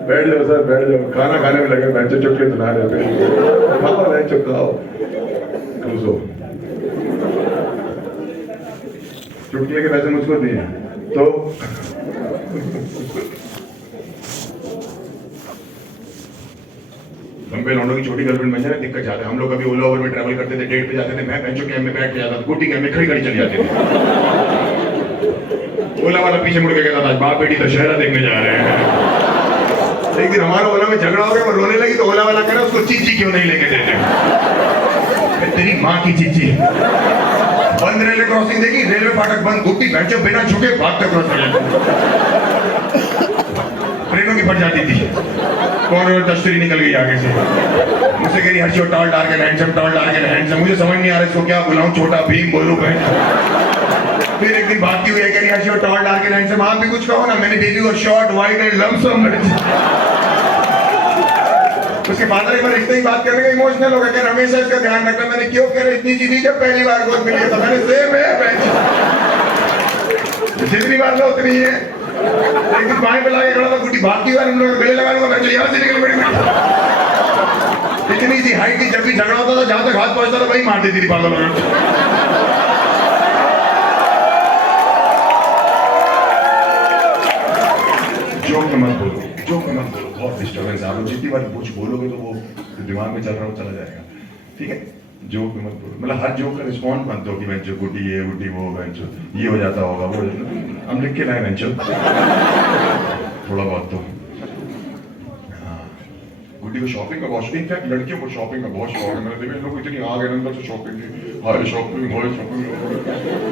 बैठ लो सर बैठ जाओ, खाना खाने में लगे, बच्चे चुटकुले सुना रहे थे, खाओ नहीं चुकाओ, क्लोजो, चुटकुले के पैसे मुझको दिए तो बम्बे लौंडों की छोटी गर्लफ्रेंड बन जाए दिक्कत जाता है। हम लोग कभी ओला ओवर में ट्रैवल करते थे, डेट पे जाते थे, मैं बेंचो कैब में बैठ के जाता था, गुड्डी कैब में खड़ी खड़ी चली जाती थी। ओला वाला पीछे मुड़ के कहता था बाप बेटी दशहरा देखने जा रहे हैं। एक दिन हमारा ओला में झगड़ा हो गया, वो रोने लगी तो ओला वाला कह रहा उसको चीची क्यों नहीं लेके देते? तेरी माँ की चीची। बंद रेलवे क्रॉसिंग देखी, रेलवे फाटक बंद, गुड्डी बेंचो बिना झुके भागते क्रॉस कर जाती, ट्रेनों की फट जाती थी। कौन और तश्तरी निकल गई आगे से, मुझसे कह रही हर्षो tall dark and handsome, tall dark and handsome. मुझे समझ नहीं आ रहा इसको क्या बुलाऊं, छोटा भीम बोलूं बहन। फिर एक दिन भागती हुई कह रही हर्षो टॉल डार्क एंड हैंडसम, आप भी कुछ कहो ना। मैंने बेबी को शॉर्ट वाइट एंड लमसम। उसके फादर एक बार इतनी ही बात करने का इमोशनल हो गया कि हमेशा इसका ध्यान रखना। मैंने क्यों कह रहा इतनी चीज जब पहली बार गोद मिली था, मैंने सेम है बेंच, जितनी बार लो उतनी है। एक दिन बाएं पे लाके खड़ा था, गुड्डी भागती हुई, हम लोग गले लगा लूंगा, मैं यहाँ से निकल पड़ी। इतनी सी हाइट थी, जब भी झगड़ा होता था जहां तक हाथ पहुंचता था वही मार देती थी पागल औरत। जोक में मत बोलो, जोक में मत बोलो, बहुत डिस्टर्बेंस आ रहा है। जितनी बार कुछ बोलोगे तो वो दिमाग में चल रहा हो चला जाएगा, ठीक है? जोक में मत बोलो, मतलब हर जोक का रिस्पॉन्ड मत दो कि बेंचो गुड्डी ये गुड्डी वो बेंचो ये हो जाता होगा वो। हम लिख के लाए बेंचो थोड़ा बहुत तो। हाँ, गुड्डी को शॉपिंग का बहुत, इनफैक्ट लड़कियों को शॉपिंग का बहुत शौक है। मैंने देखा लोग इतनी आग है अंदर से शॉपिंग की, हाय शॉपिंग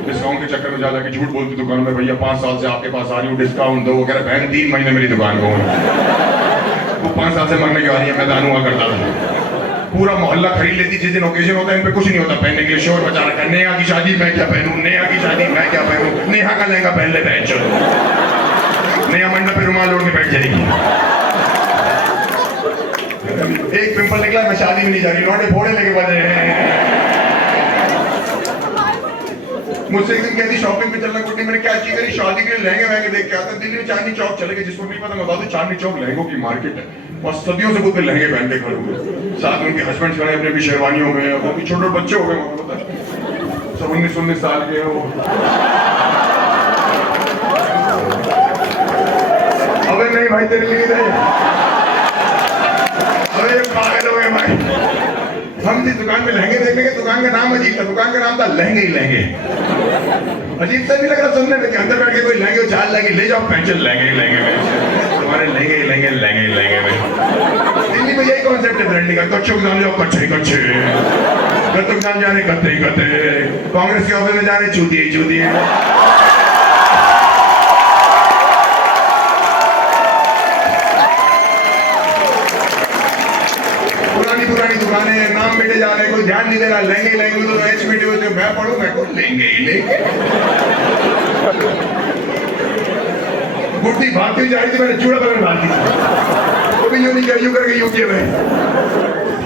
डिस्काउंट के चक्कर में जा जाके झूठ बोलती दुकान में, भैया 5 साल से आपके पास आ रही हूँ, डिस्काउंट दो। वो कह रहा बहन 3 महीने मेरी दुकान को, वो 5 साल से मरने की आ रही है, मैं दानू हुआ करता था। पूरा मोहल्ला खरीद लेती, जिस दिन ओकेजन होता है इन पे कुछ नहीं होता पहनने के लिए, शोर बचा रखा है, नेहा की शादी मैं क्या पहनूं, नेहा की शादी मैं क्या पहनूं, नेहा का लहंगा पहन ले बहन चलो, नेहा मंडप पे रुमाल ओढ़ के बैठ जाएगी। एक पिंपल निकला, मैं शादी में नहीं जा रही, लौंडे फोड़े लेके बज रहे हैं। मुझसे एक दिन कहती शॉपिंग पे चलना गुड्डी, मैंने क्या चीज करी, शादी के लिए लहंगे वहंगे देख के आता। दिल्ली में चांदनी चौक चले गए, जिसको नहीं पता मैं बता दूं, चांदनी चौक लहंगों की मार्केट है, और सदियों से खुद लहंगे पहन के खड़े हुए, साथ में उनके हस्बैंड खड़े अपने भी शेरवानियों में, वो भी छोटे बच्चे हो गए, मुझे पता है सब 19 साल के हैं वो। अबे नहीं भाई तेरे लिए नहीं, अबे पागल हो गए भाई। हम जिस दुकान में लहंगे देखने गए, दुकान का नाम अजीब था, दुकान का नाम था लहंगे ही लहंगे। अजीब सा नहीं लग रहा सुनने में कि अंदर बैठ के कोई लहंगे चाल लहंगे ले जाओ पेंशन लहंगे लहंगे में, तुम्हारे लहंगे लहंगे लहंगे लहंगे में। दिल्ली में यही कॉन्सेप्ट है ब्रांडिंग का, कच्चों जान जाओ कच्चे कच्चे, गत्तों जान जाने गत्ते गत्ते, कांग्रेस के ऑफिस में जाने चूतिए चूतिए। पुरानी दुकानें, नाम मिटे जा रहे, कोई ध्यान नहीं दे रहा, लहंगे लहंगे तो एच मिटे हुए, मैं पढ़ूं मैं को लेंगे ही लेंगे। गुड्डी भागती हुई जा रही थी, मैंने चूड़ा बगल डाल दी, वो भी यूं नहीं किया, यूं करके यूं किया। मैं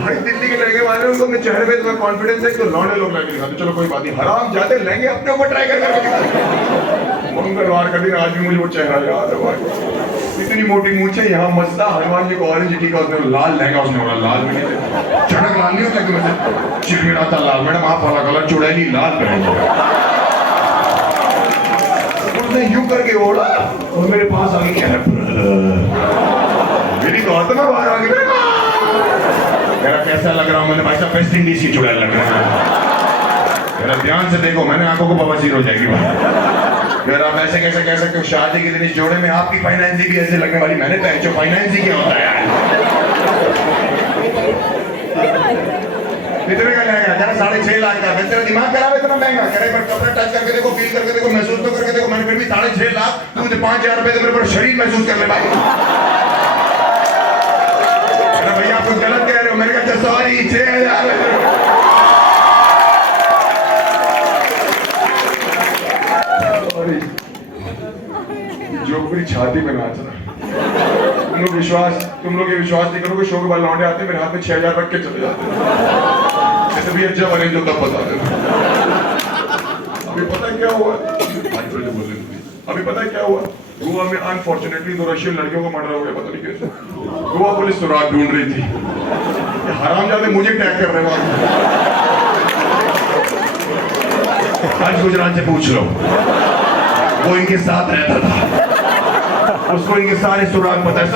भाई दिल्ली के लहंगे वाले उनको अपने चेहरे पे इतना कॉन्फिडेंस है, तो लौंडे लोग लहंगे दिखाते, चलो कोई बात नहीं, हराम जाते लहंगे अपने ऊपर ट्राई करके मंगलवार का दिन, आज भी मुझे वो चेहरा याद है भाई, इतनी मोटी मूंछ है, यहाँ मस्ता हनुमान जी को ऑरेंज टीका, उसने लाल लहंगा, उसने बोला लाल भी नहीं, चढ़क लाल नहीं होता कि वैसे चिरमिराता लाल, मैडम आप वाला कलर चुड़ैली लाल पहन, उसने यूं करके ओढ़ा और मेरे पास आ गई, मेरी तो आत्मा बाहर आ गई, मेरा कैसा लग रहा हूँ, मैंने भाई साहब वेस्ट इंडीज की चुड़ैल लग रहा है, मेरा ध्यान से देखो, मैंने आंखों को बवासीर हो जाएगी भाई, अगर आप ऐसे कैसे कह सकते हो, शादी के दिन इस जोड़े में आपकी फाइनेंसिंग भी ऐसे लगने वाली, मैंने पहचो फाइनेंसिंग क्या होता है यार, कितने का लहंगा, जरा 6.5 लाख का, मैं तेरा दिमाग खराब है इतना महंगा, करे पर कपड़ा टच करके देखो, फील करके देखो, महसूस तो करके देखो, मैंने फिर भी 6.5 लाख, तू मुझे 5,000 रुपए दे, मेरे पर शरीर महसूस कर ले भाई। अरे भैया आप कुछ गलत कह रहे हो, मैंने कहा सॉरी 6,000। जो पूरी छाती में नाच रहा, तुम लोग ये विश्वास नहीं करोगे, शो के बाद लौंडे आते मेरे हाथ में 6,000 रख के चले जाते, ऐसे भी अच्छा बने जो तब बता दे। अभी पता क्या हुआ, अभी पता क्या हुआ, गोवा में अनफॉर्चुनेटली 2 रशियन लड़कियों को मर्डर हो गया, पता नहीं कैसे। गोवा पुलिस सुराग ढूंढ रही थी, हरामजादे मुझे टैग कर रहे वहां। आज गुजरात से पूछ लो, वो इनके साथ रहता था, उसको इनके सारे सुराग पता है।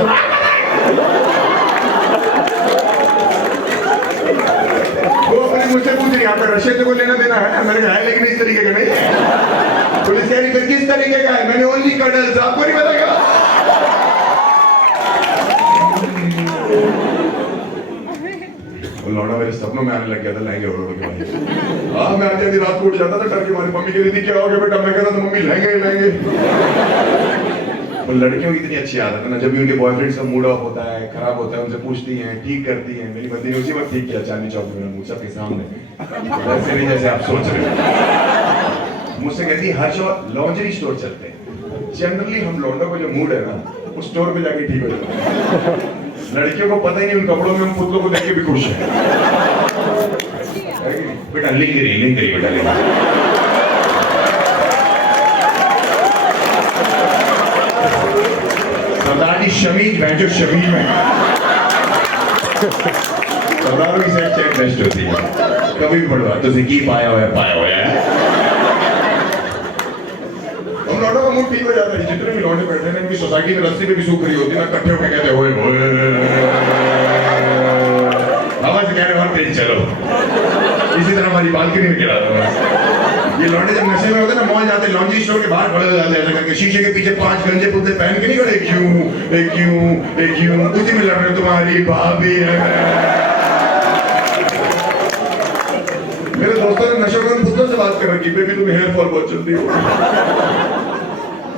वो अपने मुझसे पूछ रही यहाँ पे रशियन से कोई लेना देना है? मैंने कहा है, लेकिन इस तरीके का नहीं है। पुलिस कह रही फिर किस तरीके का है? मैंने ओनली कर्नल्स, आपको नहीं बताएगा। लौड़ा मेरे सपनों में आने लग गया था लहंगे ओढ़ के भाई। हाँ, मैं आधी आधी रात को उठ जाता था डर के मारे। मम्मी कह रही थी क्या हो गया बेटा? मैं कह रहा था मम्मी लहंगे लहंगे। वो लड़कियों की इतनी अच्छी आदत है ना, जब भी उनके बॉयफ्रेंड का मूड ऑफ होता है, खराब होता है, उनसे पूछती हैं, ठीक करती हैं। मेरी बंदी ने उसी वक्त ठीक किया चांदनी चौक में, मेरा मुंह सबके सामने, वैसे नहीं जैसे आप सोच रहे हो। मुझसे कहती है हर शो लॉन्जरी स्टोर चलते हैं। जनरली हम लौंडों को जो मूड है ना, उस स्टोर पे जाके ठीक हो जाता है। लड़कियों को पता ही नहीं उन कपड़ों में हम पुतलों को देख के भी खुश हैं। बेटा लिंग करी बेटा लिंग। सरदार की शमीज जो शमीज में सरदारों की सेट चेक बेस्ट होती है, कभी भी पढ़वा तो की पाया हुआ है। हम लौंडों का मूड ठीक हो जाता है। जितने भी लौंडे बैठे हैं इनकी सोसाइटी में रस्सी पे भी सूख रही होती है ना, इकट्ठे होकर कहते हैं ओए आवाज कह रहे और तेज चलो। इसी तरह हमारी बालकनी में गिरा था। ये लौंडे जब नशे में होते हैं ना, मॉल जाते हैं, लॉन्ड्री स्टोर के बाहर खड़े हो जाते हैं ऐसा करके, शीशे के पीछे 5 गंजे पुतले पहन के नहीं खड़े, क्यों उसी में लड़ रहे तुम्हारी भाभी है। मेरे दोस्तों ने नशे में पुतलों से बात कर रखी, बेबी तुम्हें हेयर फॉल बहुत जल्दी हो,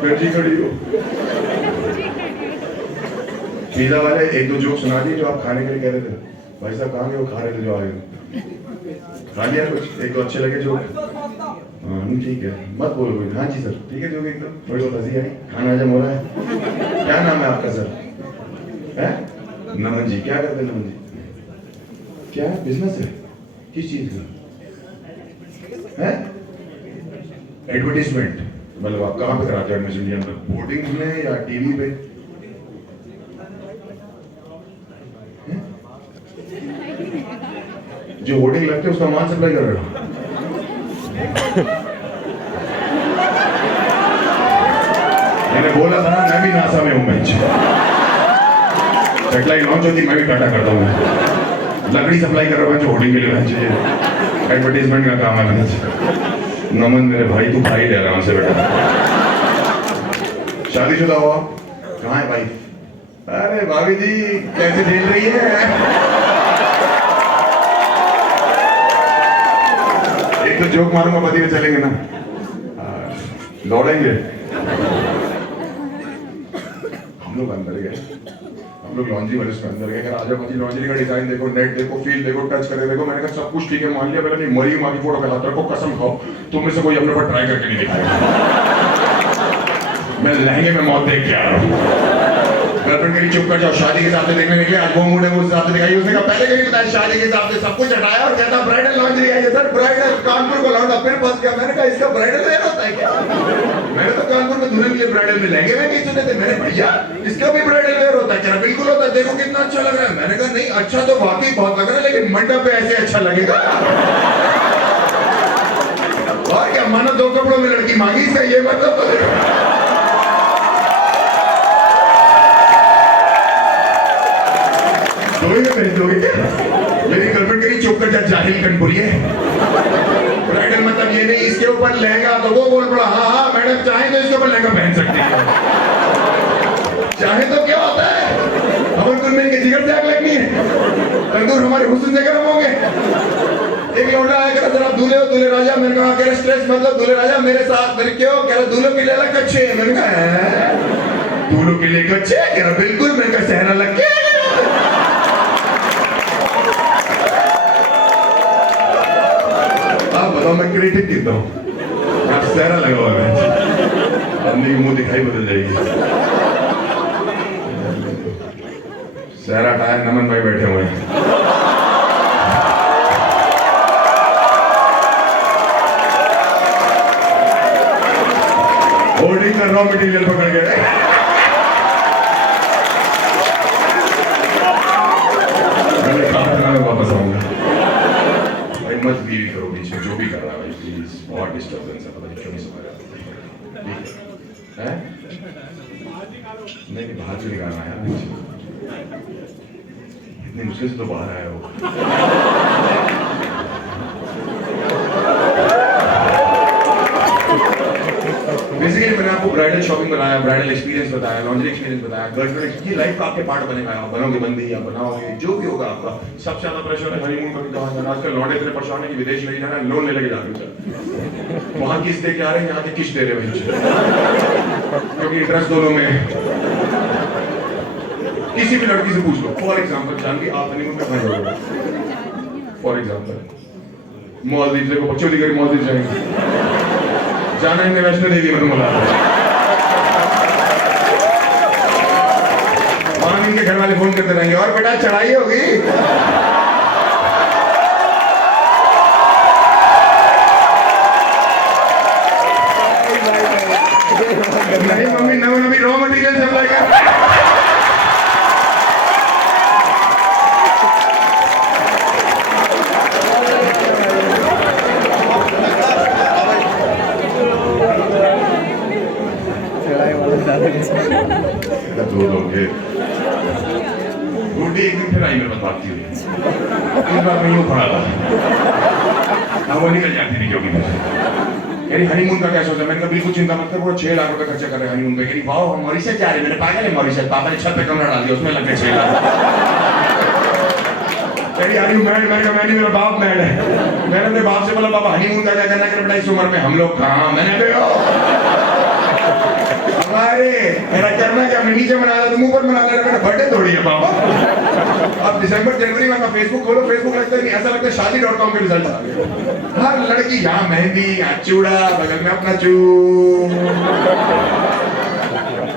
बैठी खड़ी हो। पिज्जा वाले 1-2 जोक सुना दिए जो आप खाने के लिए कह रहे थे। भाई साहब कहाँ गए? वो खा रहे थे जो आए खा लिया कुछ 1-2 अच्छे लगे जो? हाँ ठीक है, मत बोलो कोई। हाँ जी सर ठीक है, जो एकदम थोड़ी बहुत हंसी आई, खाना हजम हो रहा है। क्या नाम है आपका सर? है नमन जी। क्या करते हैं नमन जी? क्या बिजनेस है? किस चीज का है? एडवर्टीजमेंट? मतलब आप कहाँ पे कराते हो एडमिशन के अंदर? बोर्डिंग में या टीवी पे? जो होर्डिंग लगते है उसका माल सप्लाई कर रहे हो? मैंने बोला था ना, मैं भी नासा में हूं। बेंच सेटेलाइट लॉन्च होती मैं भी टाटा करता हूँ। लकड़ी सप्लाई कर रहा हूँ जो होर्डिंग के लिए बेंच है, एडवर्टीजमेंट का काम है बेंच। नमन मेरे भाई, तू भाई ले रहा से बेटा। शादीशुदा हो? कहाँ है भाई? अरे भाभी जी कैसे झेल रही है? एक तो जोक मारूंगा, पति में चलेंगे ना, दौड़ेंगे। हम लोग अंदर गए, हम लोग लॉन्ड्री वाले उसमें अंदर गए। राजा पति लॉन्ड्री का डिजाइन देखो, नेट देखो, फील देखो, टच करे देखो। मैंने कहा सब कुछ ठीक है, मान लिया। मैंने नहीं, मरी माँ की फोटो पे हाथ रखो, कसम खाओ तुम में से कोई अपने पर ट्राई करके नहीं दिखाएगा। मैं लहंगे में मौत देख के आ रहा हूँ। गर्लफ्रेंड करी चुप कर जाओ, शादी के हिसाब से देखने निकले। आज वो मूड है, वो हिसाब से दिखाई। उसने कहा पहले कहीं बताया, शादी के हिसाब से सब कुछ हटाया और कहता ब्राइडल लॉन्ड्री आई है सर। ब्राइडल कानपुर को लौटा, फिर फंस गया। मैंने कहा इसका ब्राइडल वेयर होता है क्या? मैंने तो कानपुर में दुल्हन के लिए ब्राइडल में लहंगे में नहीं सुने थे। मैंने भैया इसका भी ब्राइडल वेयर होता है क्या? बिल्कुल होता है, देखो कितना अच्छा लग रहा है। मैंने कहा नहीं, अच्छा तो वाकई बहुत लग रहा है, लेकिन मंडप पे ऐसे अच्छा लगेगा। और क्या मानो 2 कपड़ों में लड़की मांगी, इसका ये मतलब तो दोगे क्या? मेरी गर्लफ्रेंड करी चुप कर जा, जाहिल कनपुरी है। ब्राइडल मतलब ये नहीं इसके ऊपर लहंगा, तो वो बोल पड़ा हाँ हाँ मैडम चाहे तो इसके ऊपर लहंगा पहन सकती है। चाहे तो क्या होता है, हवन कुल मिल के जिगर से आग लगनी है, तंदूर हमारे हुस्न से गर्म होंगे। एक लौंडा आया, कह रहा जरा दूल्हे हो दूल्हे राजा। मैंने कहा कह रहा स्ट्रेस मतलब दूल्हे राजा मेरे साथ। मेरे क्यों? कह रहा दूल्हों के लिए अलग कच्चे। मैंने कहा दूल्हों के लिए कच्चे? कह रहा बिल्कुल। मैंने कहा सहरा लग के। बताओ मैं क्रिटिक कितना हूँ? आप सहरा लगा हुआ है, आदमी की मुंह दिखाई बदल जाएगी। सहरा टायर नमन भाई बैठे हुए हैं। होर्डिंग का रॉ मटेरियल पकड़ गए। मैंने कहा था मैं वापस आऊंगा। भाई मत बीवी करो बीच में, जो भी कर रहा है भाई प्लीज, बहुत डिस्टर्बेंस है, पता नहीं क्यों नहीं समझ रहा। ठीक है? नहीं बाहर से निकालना है यार, इतनी मुश्किल से तो बाहर आया हो। बेसिकली मैंने आपको ब्राइडल शॉपिंग बताया, ब्राइडल एक्सपीरियंस बताया, लॉन्ड्री एक्सपीरियंस बताया, गर्लफ्रेंड ये लाइफ का आपके पार्ट बनेगा। आप बनोगे बंदी या बनाओगे जो भी होगा आपका। सबसे ज्यादा प्रेशर है हनीमून का भी कहा जाना। आजकल लौंडे इतने परेशान है कि विदेश नहीं जाना, लोन ले लेके जा रहे हैं। वहां किस्त दे के आ रहे हैं, यहाँ के किस्त दे रहे हैं, क्योंकि इंटरेस्ट दोनों में है। किसी भी लड़की से पूछ लो, फॉर एग्जाम्पल जानवी आप हनीमून पे कहाँ जाओगे? फॉर एग्जाम्पल मालदीव से, बच्चों की मालदीव जाएंगे, जाना है वैष्णो देवी में, तुम वहां इनके घर वाले फोन करते रहेंगे, और बेटा चढ़ाई होगी। नहीं मम्मी नवी रॉ मटेरियल सप्लाई कर। रोटी एक दिन फिर आई मेरे पास भागती हुई, इस बार मैं यूं खड़ा था, हाँ वो निकल जाती थी क्योंकि कह रही हनीमून का क्या सोचा? मैंने कहा बिल्कुल चिंता मत कर, वो 6 लाख रुपए खर्चा कर रहे हैं हनीमून पे। कह रही वाह हम मॉरिशस जा रहे हैं। मैंने पागल है मॉरिशस? पापा ने छत पे कमरा डाल दिया, उसमें लग गए 6 लाख। कह रही यार मैं मेरा बाप मैड है। मैंने अपने बाप से बोला पापा हनीमून का क्या करना है? बेटा इस उम्र में हम लोग कहाँ, मैंने हमारे मेरा करना क्या, मैं नीचे बना रहा, तुम ऊपर बना रहा, मेरा बर्थडे थोड़ी है पापा। अब दिसंबर जनवरी में फेसबुक खोलो, फेसबुक लगता है ऐसा लगता है शादी.com के रिजल्ट आ गए। हर लड़की यहाँ मेहंदी, यहाँ चूड़ा, बगल में अपना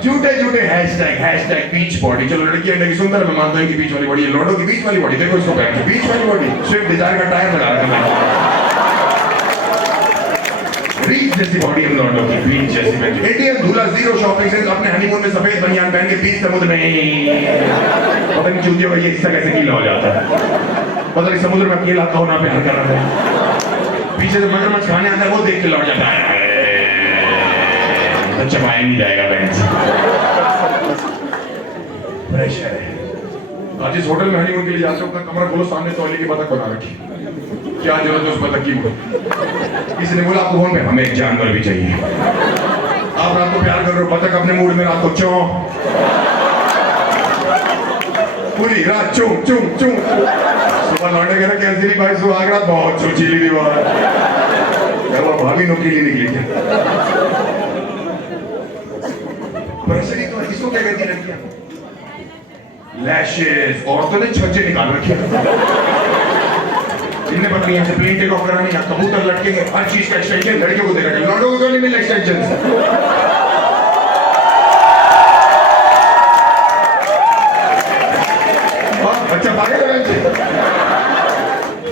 झूठे हैशटैग बीच बॉडी। चलो लड़की अंडे की सुंदर, मैं मानता हूँ कि बीच वाली बॉडी है, लौंडों की बीच वाली बॉडी। देखो इसको पहन के बीच वाली बॉडी, स्विफ्ट डिजायर का टायर लगा रखा है, बीच जैसी बॉडी हम लौंडों की, बीच जैसी बॉडी। इंडियन दूल्हा जीरो शॉपिंग सेंस, अपने हनीमून में सफेद बनियान पहन के बीच समुद्र में, पता नहीं चूतियों का ये हिस्सा कैसे गीला हो जाता है, पता नहीं समुद्र में अकेला होना प्यार कर रहा है। पीछे से मगरमच्छ खाने आता है, वो देख के लौट जाता है, तो चबाया नहीं जाएगा बहन से। प्रेशर है। आज इस होटल में हनीमून के लिए जाते हो, अपना कमरा खोलो, सामने तौलिए की बतख बना रखी, क्या जरूरत है उस बतख की? किसी ने बोला आपको फोन में, हमें एक जानवर भी चाहिए। आप रात को प्यार कर रहे हो, बतख अपने मूड में रात को चौं पूरी रात चूं चूं चूं। सुबह लौंडे कह रहे कैसी नहीं भाई सुहाग रात बहुत चूचीली थी बाहर, वो भाभी नुकीली निकली थी। तो इसको क्या कहती लड़कियां? लैशेस। औरतों ने छज्जे निकाल रखे, जिन्हें पता नहीं ऐसे प्लेन टेक ऑफ कराने या कबूतर लटकेंगे, हर चीज का एक्सटेंशन लड़कियों को दे रखे, लौंडों को तो नहीं मिले एक्सटेंशन। बच्चा पागल है।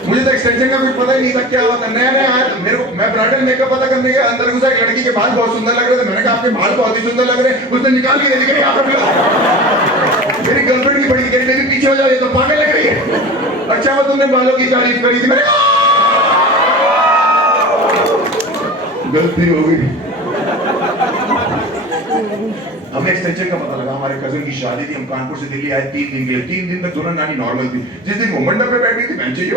मुझे तो एक्सटेंशन का कुछ पता ही नहीं था क्या होता। नया आया मेरे को, मैं ब्राइडल मेकअप पता करने के अंदर घुसा, एक लड़की के बाल बहुत सुंदर लग रहे थे। मैंने कहा आपके बाल बहुत ही सुंदर लग रहे हैं। उसने निकाल के दे दिया, मेरी गर्लफ्रेंड की बड़ी कह रही है पीछे हो जाओ, ये तो पागल लग रही है। अच्छा वो तुमने बालों की तारीफ करी थी, मैंने गलती हो गई। हमें एक्सटेंशन का पता लगा, हमारे कजन की शादी थी, हम कानपुर से दिल्ली आए 3 दिन के लिए। 3 दिन तक दोनों नानी नॉर्मल थी। जिस दिन वो मंडप पे बैठी थी, मैं चाहिए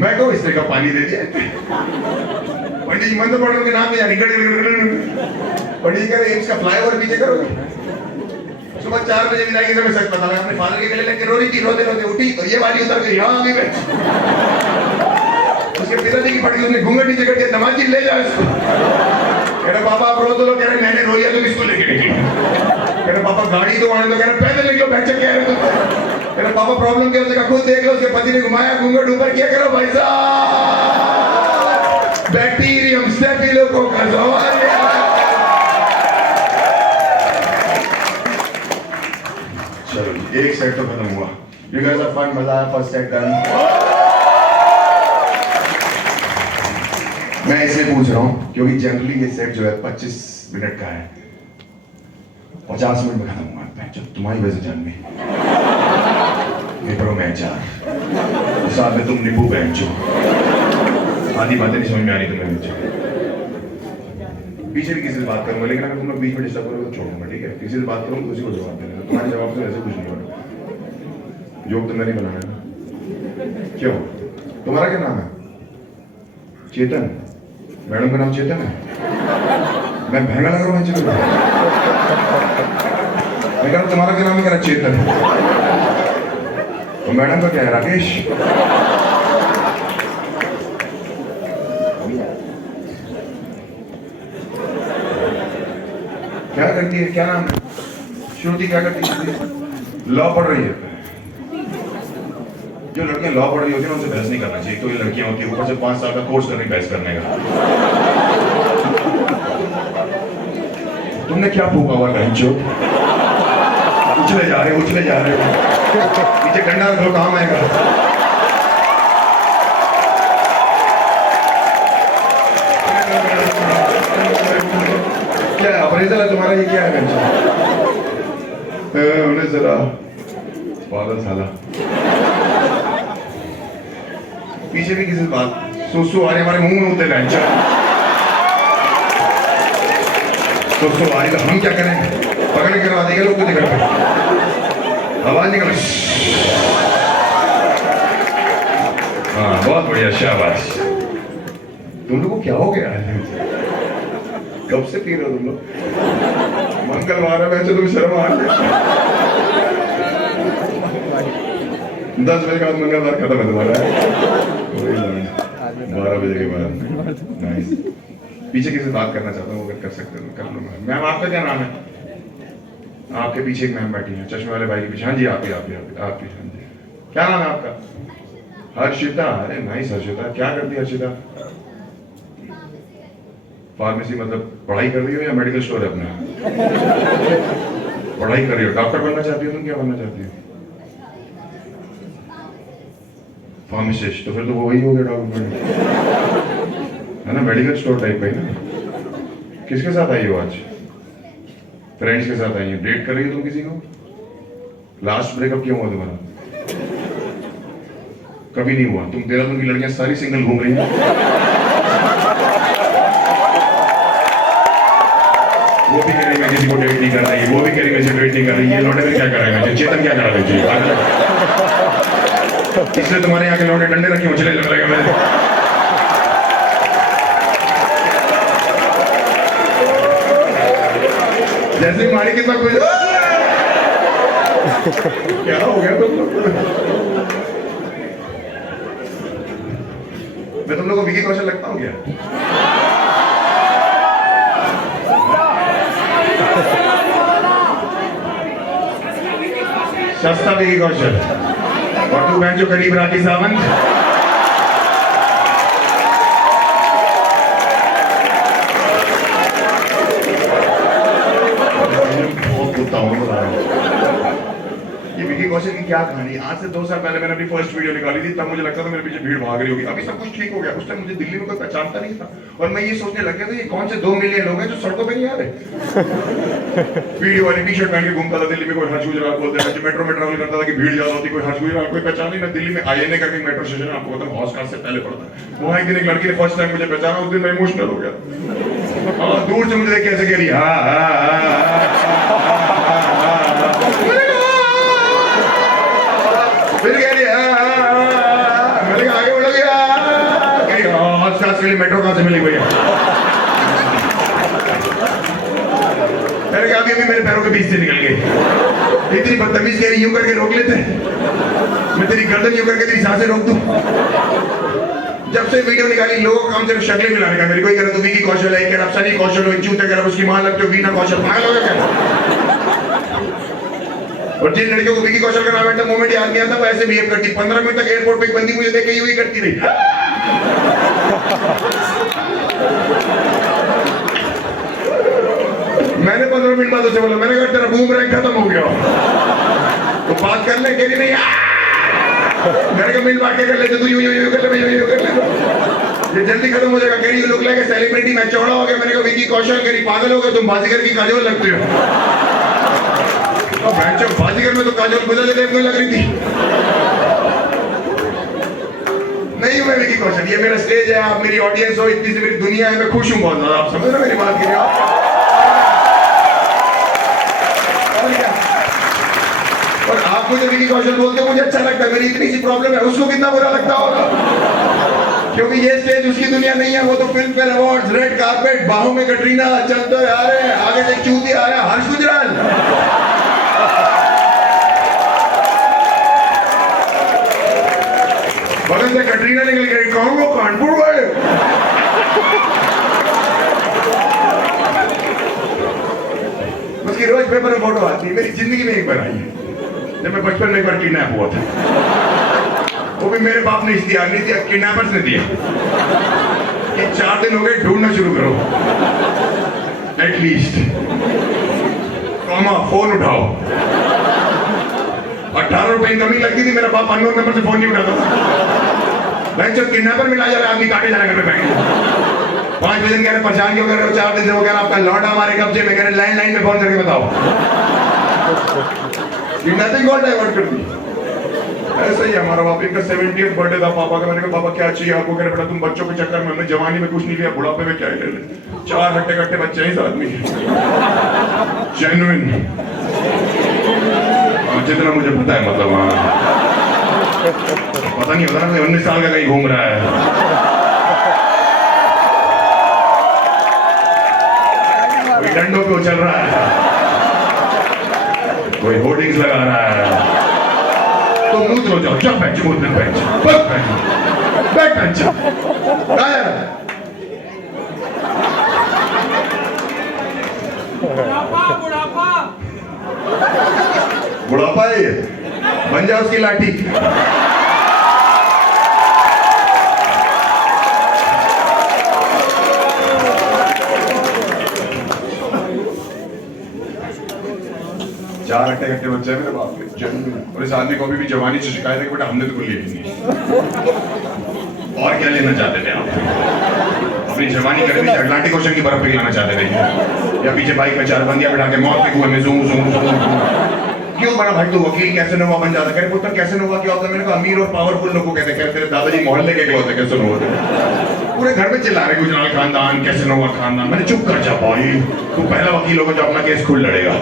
मैं कहूँ इस तरह का पानी दे दिया। पंडित जी मंदिर पढ़ने के नाम यानी पंडित जी कह रहे इसका फ्लाईओवर पीछे करोगे। सुबह 4 बजे विदाई के समय सच पता लगा, अपने फादर के गले लेके रो रही थी, रोते रोते उठी और ये वाली उतर गई, यहाँ आगे बैठ। उसके पिताजी की पड़ी, उसने घूंघट नीचे करके नमाजी ले जाओ इसको। कह रहे पापा आप रो तो लो, कह रहे मैंने रो लिया तुम इसको लेके निकलो। कह रहे पापा गाड़ी तो आने दो, कह रहे पैदल निकलो, बच्चे कह रहे तुम। कह रहे पापा प्रॉब्लम क्या होता है? खुद देख लो। उसके पति ने घुमाया, घूंघट ऊपर किया, करो भाई साहब बैक्टीरियम स्टेफिलोकोकस चलो एक सेट तो खत्म हुआ। You guys are fun, मजा आया, फर्स्ट सेट डन। मैं इसलिए पूछ रहा हूँ क्योंकि जनरली ये सेट जो है 25 मिनट का है, 50 मिनट में खत्म हुआ। जब तुम्हारी वजह जान में पेपरों में 4 साथ में तुम नींबू बहन जो आधी बातें नहीं समझ में आ रही तुम्हें बच्चों। पीछे भी किसी से बात करूंगा, लेकिन अगर तुम लोग बीच में डिस्टर्ब करोगे तो छोड़ूंगा, ठीक है? किसी से बात करूंगा तो उसी को जवाब देना, तुम्हारे जवाब से ऐसे कुछ नहीं होगा। जोक तुमने नहीं बनाया ना? क्यों? तुम्हारा क्या नाम है? चेतन। मैडम का नाम चेतन है? मैं महंगा लग रहा हूँ? मैं कह रहा हूँ तुम्हारा क्या नाम है? कह रहा चेतन। तो मैडम का क्या है? राकेश। क्या करती है? क्या नाम है? श्रुति। क्या करती है? लॉ पढ़ रही है। जो लड़कियां लॉ पढ़ रही होती है उनसे बहस नहीं करना चाहिए। तो ये लड़कियां होती है ऊपर से 5 साल का कोर्स कर रही बहस करने का। तुमने क्या फूका हुआ बहनचो? उछले जा रहे हो। पीछे डंडा रख लो, काम आएगा। क्या अप्रेजल है तुम्हारा? ये क्या है बहनचो? उन्हें जरा पागल साला। पीछे भी किसी से बात सुसु आ रही, हमारे मुंह में उतरे बहनचो। सुसु आ रही तो हम क्या करें? पकड़ के करवा देंगे लोग, कुछ नहीं करते। आवाज निकल। हाँ बहुत बढ़िया, शाबाश। तुम लोगों को क्या हो गया है? कब से पी रहे हो तुम लोग? मंगलवार है वैसे तुम शर्म आ रही है। 10 बजे का मंगलवार खत्म है तुम्हारा? 12 बजे के बाद। नाइस। पीछे किसी से बात करना चाहता हूँ, अगर कर सकते हो कर लूंगा। मैम आपका क्या नाम है? आपके पीछे एक मैम बैठी है, चश्मे वाले भाई के पीछे। हाँ जी, आप ही। हाँ जी, क्या नाम है आपका? हर्षिता। अरे नाइस हर्षिता। क्या करती है हर्षिता? फार्मेसी मतलब पढ़ाई कर रही हो या मेडिकल स्टोर है अपना? पढ़ाई कर रही हो। डॉक्टर बनना चाहती हो? तुम क्या बनना चाहती हो? फार्मासिस्ट। तो फिर तो वो वही हो गया डॉक्टर, है ना? मेडिकल स्टोर टाइप है ना? किसके साथ आई हो आज? फ्रेंड्स के साथ आई हो? डेट कर रही हो तुम किसी को? लास्ट ब्रेकअप क्यों हुआ तुम्हारा? कभी नहीं हुआ। तुम देहरादून की लड़कियां सारी सिंगल घूम रही हैं। वो भी कह रही मैं किसी को डेट नहीं कर रही, वो भी कह रही मैं डेट नहीं कर रही। ये लौटे में क्या कर रहे हैं? चेतन क्या कर रहे हैं? इसलिए तुम्हारे यहाँ के लौटे डंडे रखे हो, चले लग रहे हैं। जैसे मारी कितना कुछ क्या हो गया तुम लोग? मैं तुम लोग को विकी कौशल लगता हूँ क्या? सस्ता विकी कौशल और तू बहन जो करीब राखी सावंत। ये विकी कौशल की क्या कहानी? आज से 2 साल पहले मैंने अपनी फर्स्ट वीडियो निकाली थी, तब मुझे लगता था मेरे पीछे भीड़ भाग रही होगी। अभी सब कुछ ठीक हो गया। उस टाइम मुझे दिल्ली में कोई पहचानता नहीं था और मैं ये सोचने लग गया था ये कौन से 2 मिलियन लोग हैं जो सड़कों पे नहीं आ रहे। वीडियो वाली टी-शर्ट पहन के घूमता था दिल्ली में, कोई हर्ष गुजराल बोलते हैं। मेट्रो में ट्रैवल करता था कि भीड़ ज्यादा होती, कोई हर्ष गुजराल कोई पहचान नहीं। मैं दिल्ली में आईएनए करके मेट्रो स्टेशन, आपको पता है हॉस्कार्स से पहले पड़ता है, वहां एक दिन एक लड़की ने फर्स्ट टाइम मुझे पहचाना। उस दिन मैं इमोशनल हो गया। हाँ, दूर से मुझे देख कैसे कह रही फिर कह रही मैंने कहा आगे बढ़ो गया। हॉस्कार्स के लिए मेट्रो कहां से मिली भैया? मैंने कहा अभी मेरे पैरों के बीच से निकल गए। इतनी बदतमीज कह रही, यूं करके रोक लेते। मैं तेरी गर्दन यूं करके तेरी सांसें रोक दूं। जब से वीडियो निकाली लोगों का काम सिर्फ शक्लें मिलाने का। मेरे को कह रहा तू विकी कौशल है, कह रहा सनी कौशल हो, चूते कह रहा उसकी मां लगती हो वीना कौशल। पागल हो गया क्या? और जिन लड़कियों को विकी कौशल का नाम है मोमेंट याद नहीं आता वो ऐसे बिहेव करती। 15 मिनट तक एयरपोर्ट पे एक बंदी मुझे देख के यूं ही करती रही। मैंने 15 मिनट बाद उसे बोला, मैंने कहा तेरा बूमरैंग खत्म हो गया, तो बात कर ले। कह रही नहीं मैंने कहा मिल बांट के कर लेते, तू यूं यूं कर ले, मैं यूं यूं कर ले। ये जल्दी खत्म हो जाएगा। कह रही you look like a celebrity. मैं चौड़ा हो गया। मैंने कहा विकी कौशल। कह रही पागल हो गए तुम, बाजीगर की काजोल लगते हो। तो बाजीगर में तो काजोल गुजर देव को लग रही थी। नहीं मैं विकी कौशल, ये मेरा स्टेज है, आप मेरी ऑडियंस हो, इतनी सी मेरी दुनिया है, मैं खुश हूं बहुत ज्यादा। आप समझ रहे हो मेरी बात की? और आप मुझे विकी कौशल बोलते हो, मुझे अच्छा लगता है। मेरी इतनी सी प्रॉब्लम है, उसको कितना बुरा लगता होगा, क्योंकि ये स्टेज उसकी दुनिया नहीं है। वो तो film fair awards, red carpet, बाहों में कटरीना, चलते आ रहे हैं, आगे से चूती आ रहा है हर्ष गुजराल। बगल से कटरीना निकल गई, कौन वो कानपुर गए। उसकी रोज पेपर में फोटो आती है, मेरी जिंदगी में एक बार आई है, जब मैं बचपन में एक बार किडनैप हुआ था। वो भी मेरे बाप ने दिया, नहीं दिया, किडनैपर्स ने दिया कि 4 दिन हो गए, ढूंढना शुरू करो एटलीस्ट, फोन उठाओ। 18 रुपए इनकम लगती थी, मेरा बाप अननोन नंबर से फोन नहीं उठाता था। बैंक जब किडनैपर मिला जा रहा है, आदमी काटे जा रहा है घर पे बैंक। 5 बजे कह रहे परेशान क्यों कर रहे हो, 4 दिन से वो कह रहा आपका लौटा हमारे कब्जे में, कह रहे लैंडलाइन में फोन करके बताओ। किडनैपिंग कॉल डाइवर्ट कर दी। ऐसा ही हमारा बाप, इनका 70th बर्थडे था पापा का। मैंने कहा पापा क्या चाहिए आपको? कह रहे बेटा तुम बच्चों के चक्कर में, हमने जवानी में कुछ नहीं लिया, बुढ़ापे में क्या ले ले। 4 हट्टे बच्चे हैं इस आदमी के, जेन्युइन, जितना मुझे पता है, मतलब पता नहीं होता ना, 19 साल का कहीं घूम रहा है। कोई डंडों पे उछल रहा है, कोई होर्डिंग्स लगा रहा है। तो मुंह धो जाओ, जब बेंच मुंह बेंच बैक बेंच बुढ़ापा है ये, बन जाओ उसकी लाठी। चार हट्टे बच्चे मेरे बाप के, और इस आदमी को अभी भी जवानी से शिकायत है कि बेटा हमने तो कुछ लिया नहीं। और क्या लेना चाहते थे आप? अपनी जवानी कर दी अटलांटिक ओशन की बर्फ पिघलाना चाहते थे, या पीछे बाइक में 4 बंदियां बिठा के मौत के कुएं में ज़ूम ज़ूम ज़ूम। क्यों बड़ा भाई, तो वकील कैसेनोवा बन जाता? कह रहे पुत्र कैसेनोवा क्या होता है? मैंने कहा अमीर और पावरफुल लोगों को कहते हैं। तेरे दादाजी मोहल्ले के इकलौते कैसेनोवा थे, पूरे घर में चिल्ला रहे गुजराल खानदान, कैसेनोवा खानदान। मैंने चुप कर जा भाई, तू पहला वकील होगा जो अपना केस खुद लड़ेगा।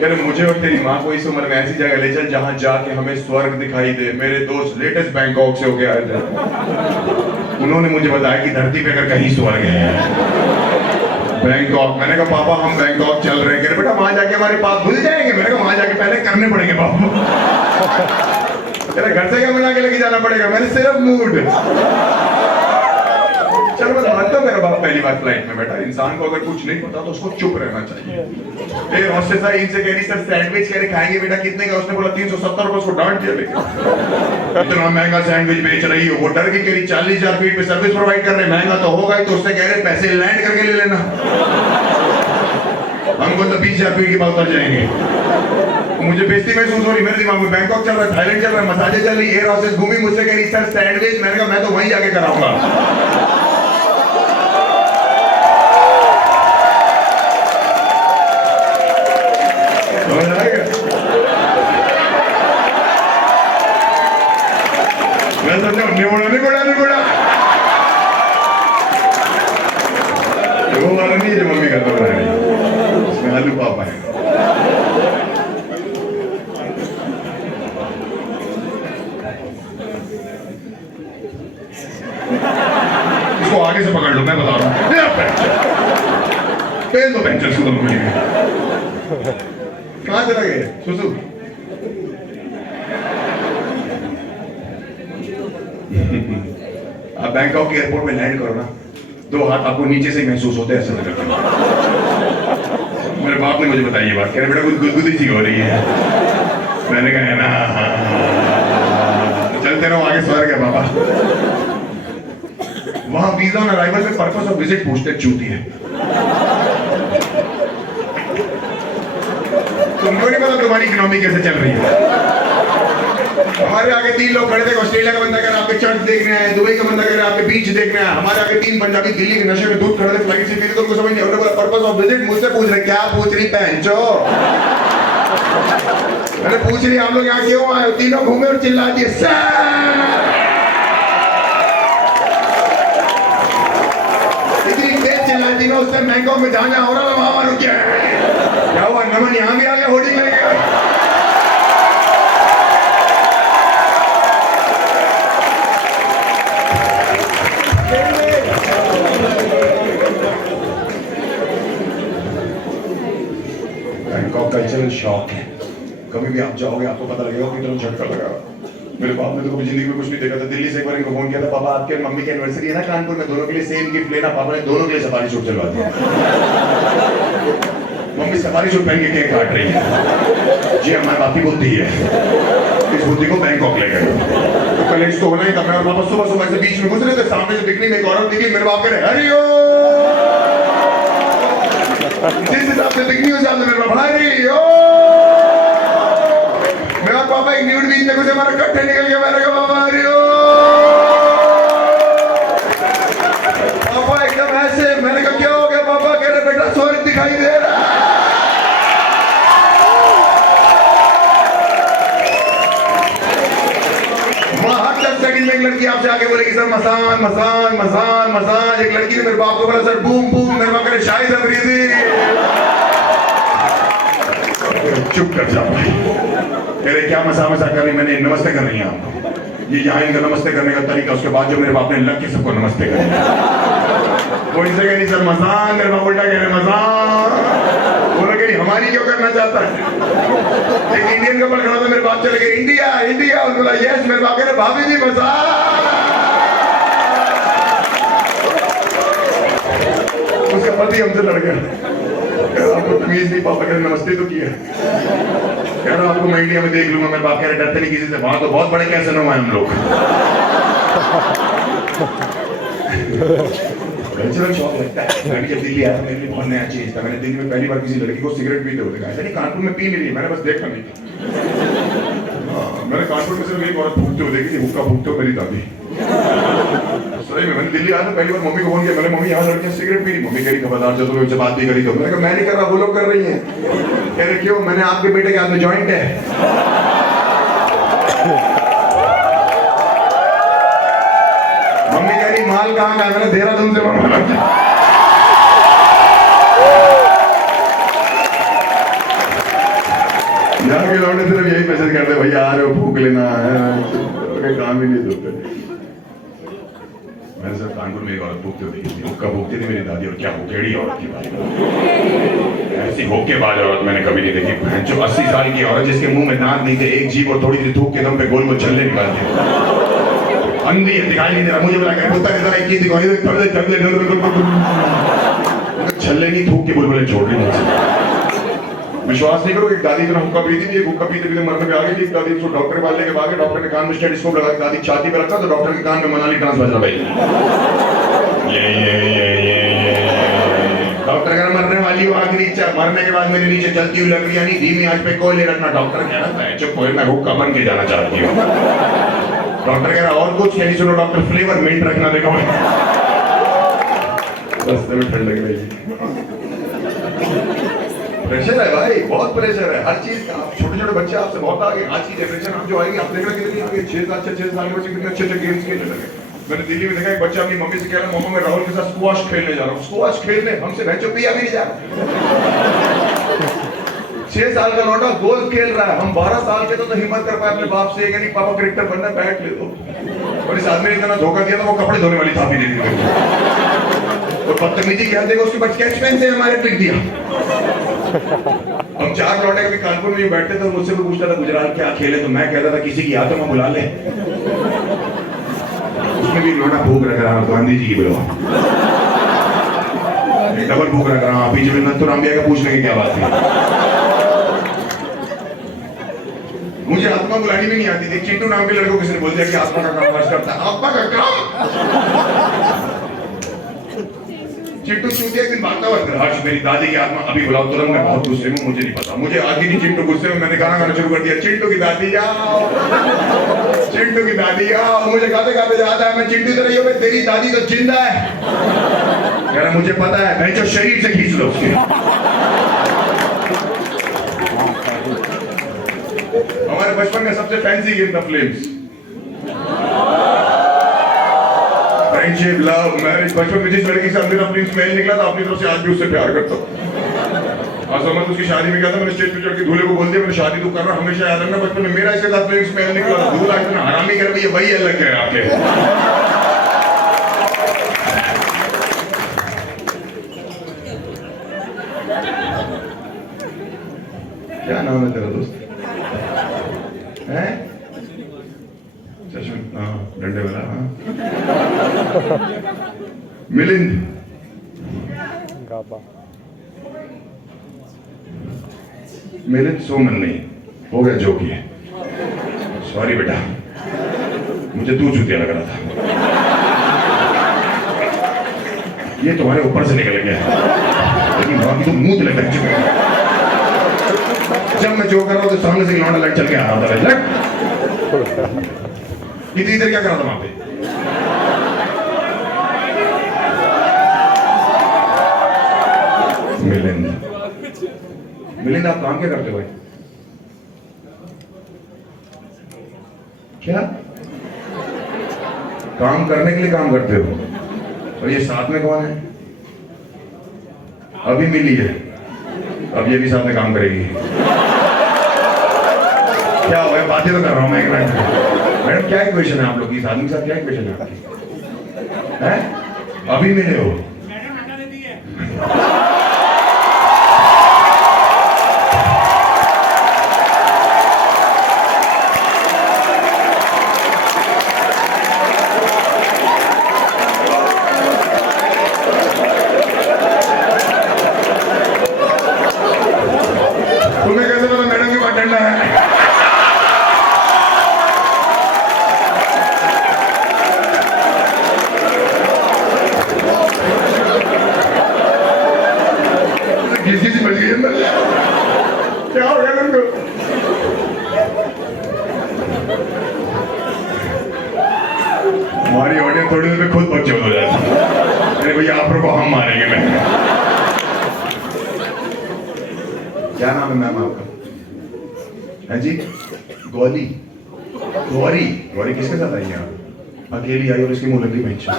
कह रहे मुझे और तेरी माँ को इस उम्र में ऐसी जगह ले चल जहां जाके हमें स्वर्ग दिखाई दे। मेरे दोस्त लेटेस्ट बैंकॉक से होके आए थे, उन्होंने मुझे बताया कि धरती पे अगर कहीं स्वर्ग है बैंकॉक। मैंने कहा पापा हम बैंकॉक चल रहे हैं। कह रहे बेटा वहां जाके हमारे पाप भूल जाएंगे। मैंने कहा वहां जाके पहले करने पड़ेंगे पापा। तेरे घर से क्या मिला के लेके जाना पड़ेगा? मैंने सिर्फ मूड। चलो मैं मानता हूं मेरा बाप पहली बार फ्लाइट में बैठा। इंसान को अगर कुछ नहीं पता तो उसको चुप रहना चाहिए। फिर हॉस्टेस आई, इनसे कह रही सर सैंडविच कह रहे खाएंगे बेटा, कितने का? उसने बोला 370 रुपए। उसको डांट दिया, लेकिन इतना महंगा सैंडविच बेच रही हो। वो डर के कह रही 40,000 फीट पे सर्विस प्रोवाइड कर रहे, महंगा तो होगा ही। तो उससे कह रहे पैसे लैंड करके ले लेना, हमको तो 20,000 फीट की बात उतर जाएंगे। मुझे बेइज्जती महसूस हो रही, मेरे दिमाग में बैंकॉक चल रहा है, थाईलैंड चल रहा है, मसाजे चल रही, एयर हॉस्टेस घूमी, मुझसे कह रही सर सैंडविच। मैंने कहा मैं तो वहीं जाके कराऊंगा। वो वाला नहीं जो मम्मी का बना रही, उसमें आलू पापा है। इसको आगे से पकड़ लो, मैं बता रहा हूँ। पेन तो पेंचर सुधर मिलेंगे। कहाँ चला गए सुसु? आप बैंकॉक के एयरपोर्ट में लैंड करो ना, 2 हाथ आपको नीचे से महसूस होते हैं ऐसा लगता है। मेरे बाप ने मुझे बताई ये बात, कह रहे बेटा कुछ गुदगुदी सी हो रही है। मैंने कहा है ना, चलते रहो आगे, स्वर्ग है बाबा। वहां वीजा ऑन अराइवल में पर्पस ऑफ विजिट पूछते चूती है। तुमको नहीं पता तुम्हारी इकोनॉमी कैसे चल रही है? हमारे आगे 3 लोग खड़े थे, ऑस्ट्रेलिया का बंदा कह रहा है आपके चर्च देखने आए, दुबई का बंदा कह रहा है आपके बीच देखने आए, हमारे आगे 3 पंजाबी दिल्ली के नशे में दूध खड़े थे फ्लाइट से, मेरी तो उनको समझ नहीं, उन्होंने बोला पर्पस ऑफ विजिट, मुझसे पूछ रहे क्या पूछ रही पहनचो। मैंने पूछ रही आप लोग यहाँ क्यों आए, तीनों घूमे और चिल्ला दिए इतनी तेज चिल्ला दी मैं उससे बैंकॉक में जहाँ हो रहा था वहां रुक गया। क्या हुआ नमन यहाँ भी आ गया होर्डिंग लेके। बैंकॉक कल्चरल शॉक है, कभी भी आप जाओगे आपको पता लगेगा कितना झटका लगा। मेरे बाप ने तो कभी जिंदगी में कुछ नहीं देखा था। दिल्ली से एक बार इनको फोन किया था, पापा आपके मम्मी की एनिवर्सरी है ना कानपुर में, दोनों के लिए सेम गिफ्ट लेना। पापा ने दोनों के लिए सफारी सूट चलवा दिया। मम्मी सफारी सूट पहन के केक काट रही है। जी हमारी बाप की बुद्धि है, इस बुद्धि को बैंकॉक ले गए। तो कलेश तो होना ही था। मैं और पापा सुबह सुबह से बीच में घुस रहे थे, सामने से दिखने में एक औरत दिखी, मेरे बाप कह रहे हरिओ। जिस हिसाब से दिखनी उस हिसाब से मेरे बाप हरिओ। मेरा पापा एक न्यूड बीच में घुसे, हमारा कट्ठे निकल गया। मैंने कहा पापा हरिओ। पापा एकदम ऐसे, मैंने कहा क्या हो गया पापा, कह रहे बेटा स्वर्ग दिखाई दे रहा है। सेकंड में एक लड़की आपसे आके बोलेगी सर मसान मसान मसान मसान। एक लड़की ने मेरे बाप को बोला सर बूम बूम। मेरे बाप करे शाहिद अफरीदी। चुप कर जा भाई। कह रहे क्या मसा मसा कर रही, मैंने नमस्ते कर रही है आपको। ये यहाँ इनका नमस्ते करने का तरीका, उसके बाद जो मेरे बाप ने लग के सबको नमस्ते कर वो इनसे कह रही सर मसान। मेरे बाप उल्टा कह रहे मसान। बोला कह रही हमारी क्यों करना चाहता है। एक इंडियन कपल खड़ा था, मेरे बाप चले गए इंडिया इंडिया। उन्होंने बोला यस। मेरे बाप कह रहे भाभी जी मसान। उसका पति हमसे लड़ गया। आपको तमीज नहीं, पापा कह रहे नमस्ते तो किया। कह रहा आपको मैं इंडिया में देख लूंगा। मेरे बाप कह रहे डरते नहीं किसी से, वहां तो बहुत बड़े कैसे न हुए हम लोग। कल्चरल शॉक लगता है। मैंने जब दिल्ली आया मेरे लिए बहुत नया चीज था। मैंने दिल्ली में पहली बार किसी लड़की को सिगरेट पीते हुए देखा। ऐसा नहीं कानपुर में पी नहीं रही, मैंने बस देखा नहीं था। मैंने कानपुर में सिर्फ एक औरत फूकते हुए देखी थी, हुक्का फूकते हुए, मेरी दादी। सही में मैंने दिल्ली आया था पहली बार मम्मी को फोन किया। मैंने मम्मी यहाँ लड़कियां सिगरेट पी रही। मम्मी कह रही खबरदार जो तुम्हें उनसे बात भी करी तो। मैंने कहा मैं नहीं कर रहा, वो लोग कर रही हैं। कह रहे क्यों, मैंने आपके बेटे के हाथ में जॉइंट है। मम्मी कह रही माल कहाँ का, मैंने देहरादून से मंगवाया। यहाँ के लौटे सिर्फ यही मैसेज करते भैया आ रहे हो फूक लेना है, काम ही नहीं होते। मैंने सर कानपुर में एक औरत फूकते हुए देखी थी, हुक्का फूकती थी मेरी दादी। और क्या हुकेड़ी औरत की बात, ऐसी होकेबाज औरत मैंने कभी नहीं देखी। जो 80 साल की औरत जिसके मुंह में दांत नहीं थे, एक जीभ और थोड़ी सी थूक के दम पे गोल गोल छल्ले निकालती, अंधी है, दिखाई नहीं दे रहा। मुझे बोला छल्ले नहीं थूक के बुलबुले छोड़ रही। विश्वास नहीं करो, एक दादी का हुक्का पीती थी, एक हुक्का पीते पीते मरने पे आ गई थी। दादी उसको डॉक्टर के पास लेके भागे। डॉक्टर ने कान में स्टेथोस्कोप लगा के दादी छाती पे रखा तो डॉक्टर के कान में मनाली ट्रांस बज रहा भाई। ये डॉक्टर कह रहा मरने वाली हो, आखिरी इच्छा। मरने के बाद मेरे नीचे जलती हुई लकड़ियां नहीं, धीमी आंच पे कोयले रखना। डॉक्टर कह रहा है चुप हो, मैं हुक्का बन के जाना चाहती हूँ। डॉक्टर कह रहा और कुछ नहीं, सुनो डॉक्टर फ्लेवर मिंट रखना। देखो रास्ते में ठंड लग रही है। प्रेशर है भाई, बहुत प्रेशर है हर चीज का। छोटे छोटे बच्चे आपसे बहुत आगे, आज की जनरेशन आप जो आएगी आप देख रहे कितनी आगे। 6 साल के बच्चे कितने अच्छे अच्छे गेम्स खेलने लगे। मैंने दिल्ली में देखा एक बच्चा अपनी मम्मी से कह रहा मम्मा मैं राहुल के साथ स्क्वाश खेलने जा रहा हूँ। स्क्वाश खेलने हमसे बहचो पिया भी नहीं जा रहा। 6 साल का लौटा गोल्फ खेल रहा है। हम 12 साल के तो हिम्मत कर पाए अपने बाप से कि नहीं पापा क्रिकेटर बनना, बैट ले दो। और इस आदमी ने इतना धोखा दिया था वो कपड़े धोने वाली थापी दे दी। और बदतमीजी क्या देखो उसके बाद स्केच पेन से हमारे पिक दिया। हम 4 लौटे कभी कानपुर में बैठते थे, मुझसे भी पूछता था गुजरात क्या खेले, तो मैं कहता था किसी की आत्मा बुला ले। उसमें भी लोटा भूख रख रहा गांधी जी की बुलाओ, डबल भूख रख रहा। पीछे में नथुराम भैया का पूछने की क्या बात थी। मुझे आत्मा बुलानी भी नहीं आती थी। चिंटू नाम के लड़कों किसी ने बोल दिया कि आत्मा का काम करता है। आत्मा का काम चिंटू चूतिया एक दिन भागता हुआ अंदर, हर्ष मेरी दादी की आत्मा अभी बुलाओ तुरंत, मैं बहुत गुस्से में, मुझे नहीं पता, मुझे आती नहीं चिंटू गुस्से में, मैंने गाना गाना शुरू कर दिया, चिंटू की दादी आओ, चिंटू की दादी आओ, मुझे गाते गाते याद आया मैं चिंटू तरह मैं तेरी दादी तो जिंदा है, कह रहा मुझे पता है, मैं जो शरीर से खींच लो उसके। हमारे बचपन का सबसे फैंसी गेम था फ्लेम्स, फ्रेंडशिप, लव, मैरिज। बचपन में जिस लड़की से मेरा प्रिंस मेल निकला था अपनी तरफ से आज भी उससे प्यार करता हूँ। आज समझ उसकी शादी में क्या था, मैंने स्टेज पे चढ़ के दूल्हे को बोल दिया मैंने शादी तो कर रहा, हमेशा याद रखना बचपन में मेरा इसके साथ प्रिंस मेल निकला था, दूल्हा इतना हरामी कर भैया वही अलग है आपके। क्या नाम है तेरा दोस्त? हैं? चश्मे, हाँ डंडे वाला, हाँ मिलिंद। मिलिंद सोमन नहीं, हो गया जो किया, सॉरी बेटा, मुझे तू चूतिया लग रहा था, ये तुम्हारे ऊपर से निकल गया, लेकिन बाकी तो मुंह लग चुका। जब मैं जो कर रहा हूँ तो सामने से लौंडा लग चल के आ रहा था, कितनी देर क्या कर रहा था वहां पे? मिलिंद, मिलिंद आप काम क्या करते हो भाई? क्या काम करने के लिए काम करते हो? और ये साथ में कौन है? अभी मिली है, अब ये भी साथ में काम करेगी। क्या हुआ, बातें तो कर रहा हूं मैं एक मिनट। मैडम क्या इक्वेशन है आप लोग की, इस आदमी के साथ क्या इक्वेशन है आपकी? हैं? अभी मिले हो? तुम्हें कैसे पता मैडम के पास डंडा है? किसी से बच गई अंदर, क्या हो गया तुमको? हमारी ऑडियंस थोड़ी देर में खुद बच्चे हो जाती है, अरे भैया आप लोग को हम मारेंगे। मैं क्या नाम है मैम आपका? है जी? गौरी। गौरी, गौरी किसके साथ आई हैं आप? अकेली आई और इसकी मुंह लगी पहचान।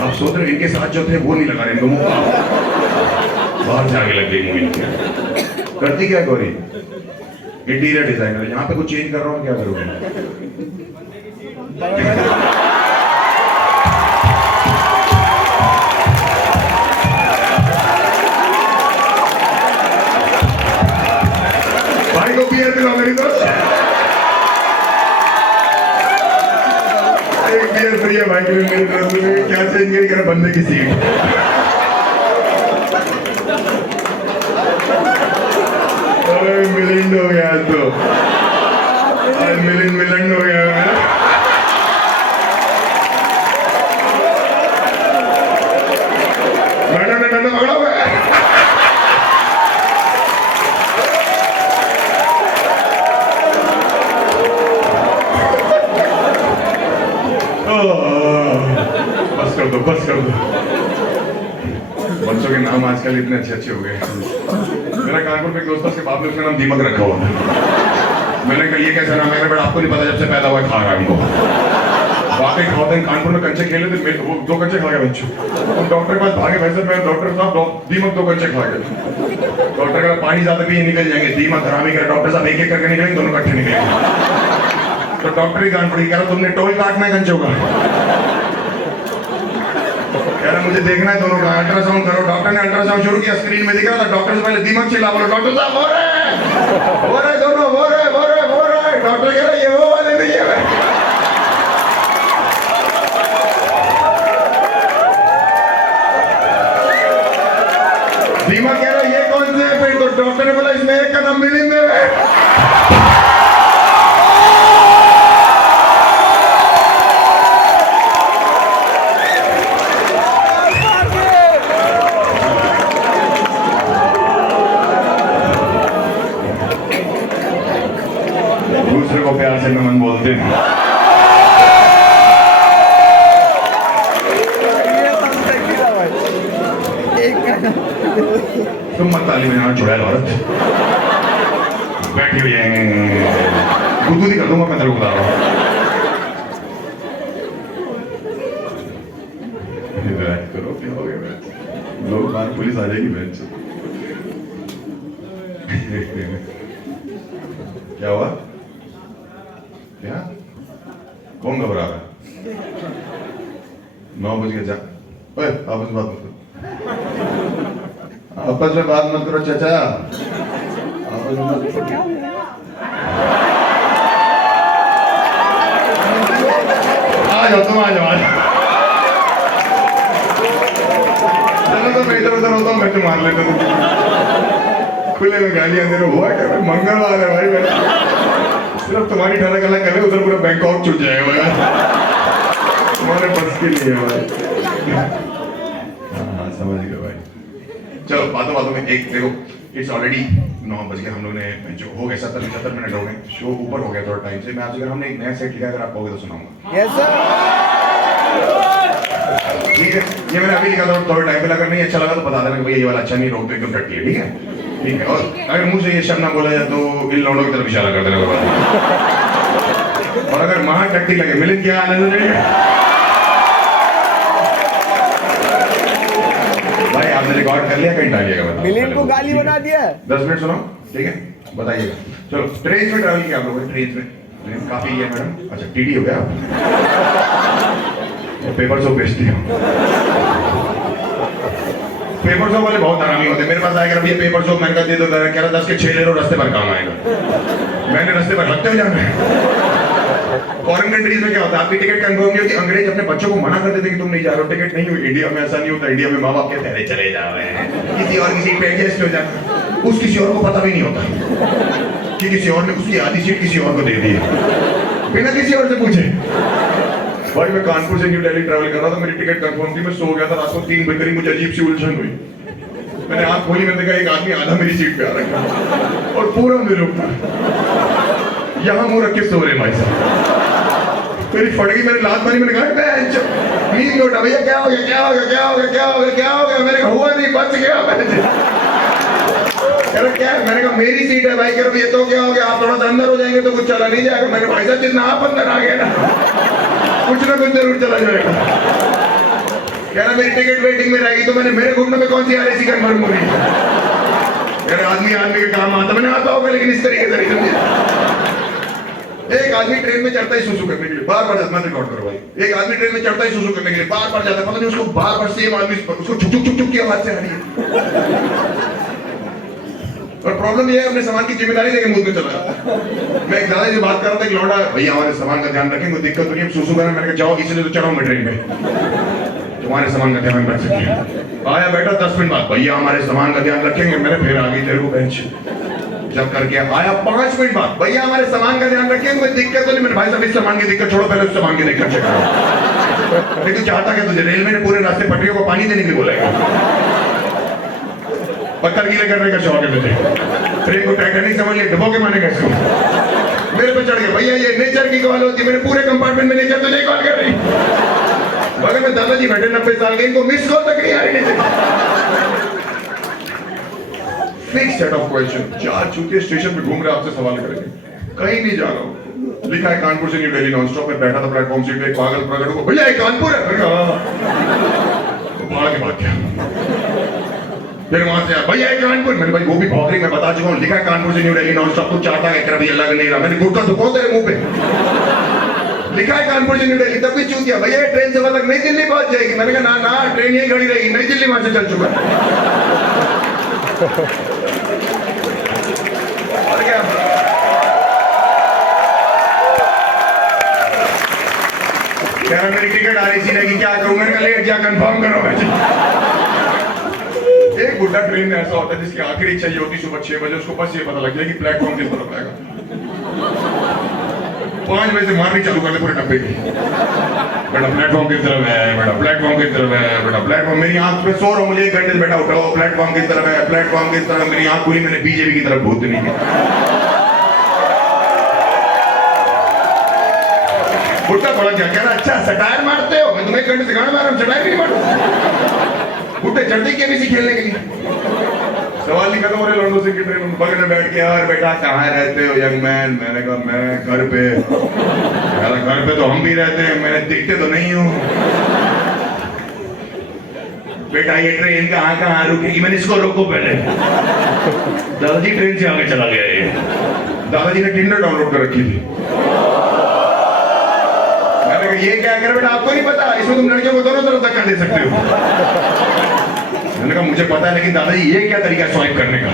आप सोच रहे इनके साथ जो थे वो नहीं लगा रहे इनको मुंह, बाहर से आगे लग गई मुंह इनके। करती क्या गौरी? Interior designer. यहाँ पे कुछ चेंज कर रहा हूँ, क्या करोगे? भाई को बियर पिलाओ मेरी दोस्त, एक बियर फ्री है भाई के लिए मेरी तरफ से। क्या चेंज करेगा बंदे की सीट? मिलिंड हो गया तो, मिलिंड हो गया। मैडम ने डंडा पकड़ा हुआ है। बस कर दो, बस कर दो। बच्चों के नाम आजकल इतने अच्छे अच्छे हो गए। मेरा कानपुर में दोस्त उसके बाप ने उसका नाम दीपक रखा हुआ था। मैंने कहा ये कैसा नाम है? बेटा आपको नहीं पता, जब से पैदा हुआ खा रहा है हमको। वाकई खाते हैं, कानपुर में कंचे खेले थे, वो 2 कंचे खा गए बच्चों। तो डॉक्टर के पास भागे, वैसे मैं डॉक्टर साहब दीमक 2 कंचे खा गए। डॉक्टर का पानी ज्यादा पिए निकल जाएंगे, दीमक हरामी कर। डॉक्टर साहब एक एक करके निकलेंगे, दोनों इकट्ठे निकलेंगे। तो डॉक्टर ही कान पड़ी, कह रहा तुमने टोल काटना है कंचों का। कह रहा मुझे देखना है दोनों का, अल्ट्रासाउंड करो। डॉक्टर ने अल्ट्रासाउंड शुरू किया, स्क्रीन में दिख रहा था। डॉक्टर से पहले दीमक चिल्ला, बोलो डॉक्टर साहब हो रहे दोनों, हो रहे। डॉक्टर कह रहा ये वो वाले नहीं है। दीमक कह रहा ये कौन से है? फिर तो डॉक्टर ने बोला इसमें एक कदम मिलिंद है। तुम मत ताली बजाना चुड़ैल औरत बैठी हुई है गुदगुदी कर दूंगा मैं तेरे को बता रहा हूँ करो क्या हो गया लोग बाहर पुलिस आ जाएगी बेंच क्या हुआ क्या कौन घबरा रहा है 9 बज गए जा आपस में बात मत करो आपस में बात मत करो चाचा आपस में मत करो आ जाओ तुम आ जाओ चलो तो मैं इधर उधर होता हूँ मैं मार लेता हूँ खुले में गालियां दे रहे हुआ क्या मंगलवार है भाई मेरा सिर्फ तुम्हारी ठरक अलग कर ले उधर पूरा बैंकॉक छूट जाएगा यार तुम्हारे बस के लिए भाई हाँ समझ गए भाई चलो बातों बातों में एक देखो इट्स ऑलरेडी 9 बज गए हम लोग ने जो हो गए 70-75 मिनट हो गए शो ऊपर हो गया थोड़ा टाइम से मैं आपसे अगर हमने एक नया सेट लिखा अगर आप कहोगे तो सुनाऊंगा यस सर ठीक है ये मैंने अभी लिखा था थोड़ा टाइम पे अगर नहीं अच्छा लगा तो बता देना कि भैया ये वाला अच्छा नहीं रोक दो एकदम टट्टी है ठीक है ठीक है और अगर मुझे ये शब्द ना बोला जाए तो इन लौंडों की तरफ इशारा कर देना और अगर महा टट्टी लगे मिलिंद क्या आने दो भाई आपने रिकॉर्ड कर लिया कहीं डालिएगा बता मिलिंद को गाली बना दिया 10 मिनट सुनो ठीक है बताइएगा चलो ट्रेन में ट्रैवल किया आप लोगों ने ट्रेन में काफी है मैडम अच्छा टीडी हो गया पेपर सब बेचती हूँ पेपर शॉप वाले बहुत आरामी होते हैं मेरे पास आएगा भैया पेपर शॉप मैंने कहा दे दो कह रहा 10 के 6 ले लो रास्ते पर काम आएगा मैंने रास्ते पर लगते हो जाना है फॉरेन कंट्रीज में क्या होता है आपकी टिकट कंफर्म नहीं होती अंग्रेज अपने बच्चों को मना कर देते कि तुम नहीं जा रहे हो टिकट नहीं हुई इंडिया में ऐसा नहीं होता इंडिया में माँ बाप कहते हैं चले जा रहे हैं किसी और की सीट पे एडजस्ट हो जाता उस किसी और को पता भी नहीं होता कि किसी और ने उसकी आधी सीट किसी और को दे दी बिना किसी और से पूछे भाई मैं कानपुर से न्यू दिल्ली ट्रैवल कर रहा था मेरी टिकट कंफर्म थी मैं सो गया था रात को 3 बजे करीब मुझे अजीब सी उलझन हुई मैंने आंख खोली मैंने देखा एक आदमी आधा मेरी सीट पे आ रहा है और पूरा मेरे ऊपर यहाँ मुंह रख के सो रहे भाई साहब मेरी फट गई मैंने लात मारी मैंने कहा नींद में उठा भैया क्या हो गया क्या हो गया क्या हो गया क्या हो गया क्या हो गया मैंने कहा हुआ नहीं बच गया कह रहा क्या मैंने कहा मेरी सीट है भाई कह रहा ये तो क्या हो गया आप थोड़ा सा अंदर हो जाएंगे तो कुछ चला नहीं जाएगा मैंने भाई साहब जितना आप अंदर आ गए ना कुछ ना कुछ जरूर चला जाएगा कह रहा मेरी टिकट वेटिंग में रहेगी तो मैंने मेरे घुटनों में कौन सी RAC कंफर्म हो रही है कह रहा आदमी आदमी के काम आता मैंने आता होगा लेकिन इस तरीके से नहीं समझे एक आदमी ट्रेन में चढ़ता ही सुसु करने के लिए बार बार जाता रिकॉर्ड करो भाई एक आदमी ट्रेन में चढ़ता ही सुसु करने के लिए बार बार जाता है पता नहीं उसको बार बार सेम आदमी उसको छुक छुक छुक छुक की आवाज से आ रही है और प्रॉब्लम ये है अपने सामान की जिम्मेदारी लेके मुंह में चला मैं एक दादा से बात कर रहा था कि लौंडा भैया हमारे सामान का ध्यान रखें कोई दिक्कत तो नहीं है सुसु करना मैंने कहा जाओ इसलिए तो चढ़ाऊं मैं ट्रेन पे तुम्हारे सामान का ध्यान रख सके आया बेटा 10 मिनट बाद भैया हमारे सामान का ध्यान रखेंगे मैंने फिर आ गई तेरे को बेंच जब करके आया 5 मिनट बाद भैया हमारे सामान का ध्यान रखेंगे कोई दिक्कत तो नहीं मैंने भाई साहब इस सामान की दिक्कत छोड़ो पहले उस सामान की दिक्कत चेक करो अरे तू चाहता क्या तुझे रेलवे ने पूरे रास्ते पटरियों को पानी देने के लिए बोला है पत्थर गीले करने का शौक है मुझे ट्रेन को टाइटैनिक समझ लिया डुबो के माने कैसे मेरे पे चढ़ गए भैया ये नेचर की कॉल होती है मेरे पूरे कंपार्टमेंट में नेचर तो नहीं कॉल कर रही बगल में दादाजी बैठे 90 साल के इनको मिस कॉल तक नहीं आ रही नीचे फिक्स सेट ऑफ क्वेश्चन 4 चूतिया स्टेशन पे घूम रहे आपसे सवाल करेंगे कहीं नहीं जा रहा हूँ लिखा है कानपुर से न्यू दिल्ली नॉन स्टॉप में बैठा था प्लेटफॉर्म सीट पे एक पागल प्रकट को भैया ये कानपुर है बाढ़ के बाद क्या फिर वहां से भैया कानपुर मैंने भाई वो भी भौंक रही मैं बता चुका हूँ लिखा है कानपुर से न्यू दिल्ली नॉन स्टॉप कुछ चाहता है भैया लग नहीं रहा मैंने गुटका तो कौन तेरे मुंह पे लिखा है कानपुर से न्यू दिल्ली तब भी चूक गया भैया ट्रेन से तक नई दिल्ली पहुंच जाएगी मैंने कहा ना ट्रेन यही खड़ी रहेगी नई दिल्ली वहां से चल चुका और क्या कह रहा मेरी टिकट RAC रहेगी क्या करूं मैंने कहा लेट जा कंफर्म करो एक बुढ़ा ट्रेन में ऐसा होता है जिसकी आखिरी इच्छा ये होती है सुबह 6 बजे उसको बस ये पता लग जाए कि प्लेटफॉर्म किस तरफ आएगा 5 बजे से मारनी चालू कर दे पूरे डब्बे की बेटा प्लेटफॉर्म किस तरफ है बेटा प्लेटफॉर्म किस तरफ है बेटा प्लेटफॉर्म मेरी आंख पे सो रहा हूँ मुझे 1 घंटे से बैठा उठाओ प्लेटफॉर्म किस तरफ है प्लेटफॉर्म किस तरफ मेरी आंख खुली मैंने BJP की तरफ भूत नहीं बुढ़ा थोड़ा क्या कह रहा अच्छा सटायर मारते हो मैं तुम्हें 1 घंटे से गाना मार रहा हूँ सटायर नहीं मारता बुढ़े चढ़ती KBC खेलने के लिए सवाल नहीं खत्म हो रहे लॉन्डो सिंह की ट्रेन में बगल में बैठ के यार बेटा कहाँ रहते हो यंग मैन मैंने कहा मैं घर पे यार घर पे तो हम भी रहते हैं मैंने दिखते तो नहीं हूँ बेटा ये ट्रेन कहाँ रुकेगी मैंने इसको रोको पहले दादाजी ट्रेन से आगे चला गया ये दादाजी ने टिंडर डाउनलोड कर रखी थी मैंने कहा ये क्या कर बेटा आपको नहीं पता इसमें तुम लड़कियों को दोनों तरफ धक्का दे सकते हो मैंने कहा मुझे पता है लेकिन दादाजी ये क्या तरीका है स्वाइप करने का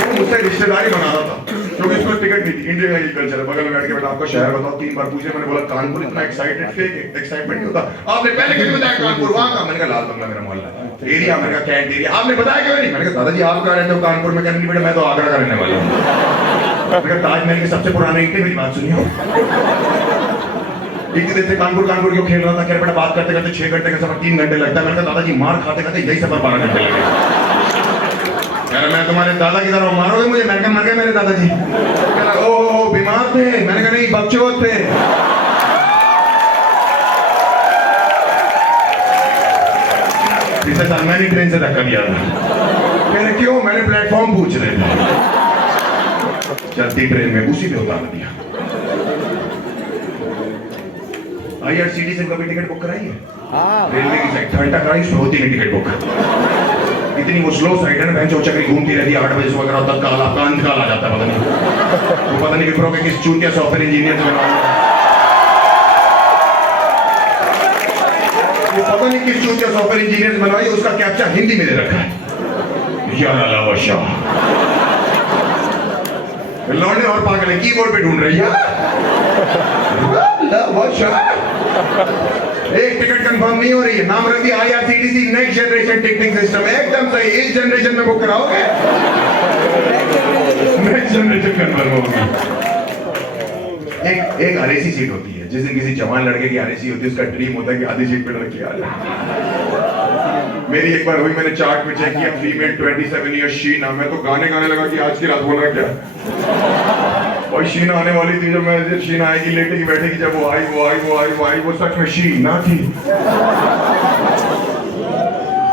वो मुझसे रिश्तेदारी बना रहा था क्योंकि इसको टिकट नहीं थी इंडिया का ये कल्चर है बगल में बैठ के बेटा आपका शहर बताओ 3 बार पूछे मैंने बोला कानपुर इतना एक्साइटेड फेक एक्साइटमेंट नहीं होता आपने पहले क्यों बताया कानपुर वहां का मैंने कहा लाल बंगला मेरा मोहल्ला एरिया मैंने कहा कैंट एरिया आपने बताया क्यों नहीं मैंने कहा दादाजी आप कहाँ रहते हो कानपुर में कहने बेटा मैं तो आगरा का रहने वाला हूँ ताजमहल के सबसे पुराने ईंटें मेरी बात सुनिए एक दिन से कानपुर क्यों खेल रहा था क्या बेटा बात करते करते 6 घंटे का सफर 3 घंटे लगता है मैंने कहा दादाजी मार खाते खाते यही सफर 12 घंटे लगे यार मैं तुम्हारे दादा की तरह मारोगे मुझे मैंने कहा मर गए मेरे दादाजी ओ बीमार थे मैंने कहा नहीं बकचोद थे पिछले साल मैंने ट्रेन से धक्का दिया था मैंने क्यों मैंने प्लेटफॉर्म पूछ रहे थे चलती ट्रेन में उसी पे उतार दिया IRCTC से कभी टिकट बुक कराई है रेलवे की साइड घंटा कराई उसमें होती नहीं टिकट बुक इतनी वो स्लो साइड है ना बेंच चक्री घूमती रहती है 8 बजे से वगैरह तक काल आपका अंधकाल आ जाता है पता नहीं वो पता नहीं विप्रो के किस चूतिया सॉफ्टवेयर इंजीनियर से बना वो पता नहीं किस चूतिया सॉफ्टवेयर इंजीनियर से बनवाई उसका कैप्चा हिंदी में दे रखा है यार अलावा शाह लौंडे और पागल है कीबोर्ड पे ढूंढ रही है एक टिकट कंफर्म नहीं हो रही है नाम रख दिया IRCTC next generation ticketing system एकदम सही इस जनरेशन में बुक कराओगे नेक्स्ट जनरेशन कंफर्म होगी एक RAC सीट होती है जिस दिन किसी जवान लड़के की RAC होती है उसका ड्रीम होता है कि आधी सीट पे रखी आ मेरी एक बार हुई मैंने चार्ट में चेक किया फीमेल 27 ईयर्स शीना मैं तो गाने लगा कि आज की रात बोल रहा क्या और शीना आने वाली थी जब मैं शीना आएगी लेटेगी बैठेगी जब वो आई वो सच में शीना थी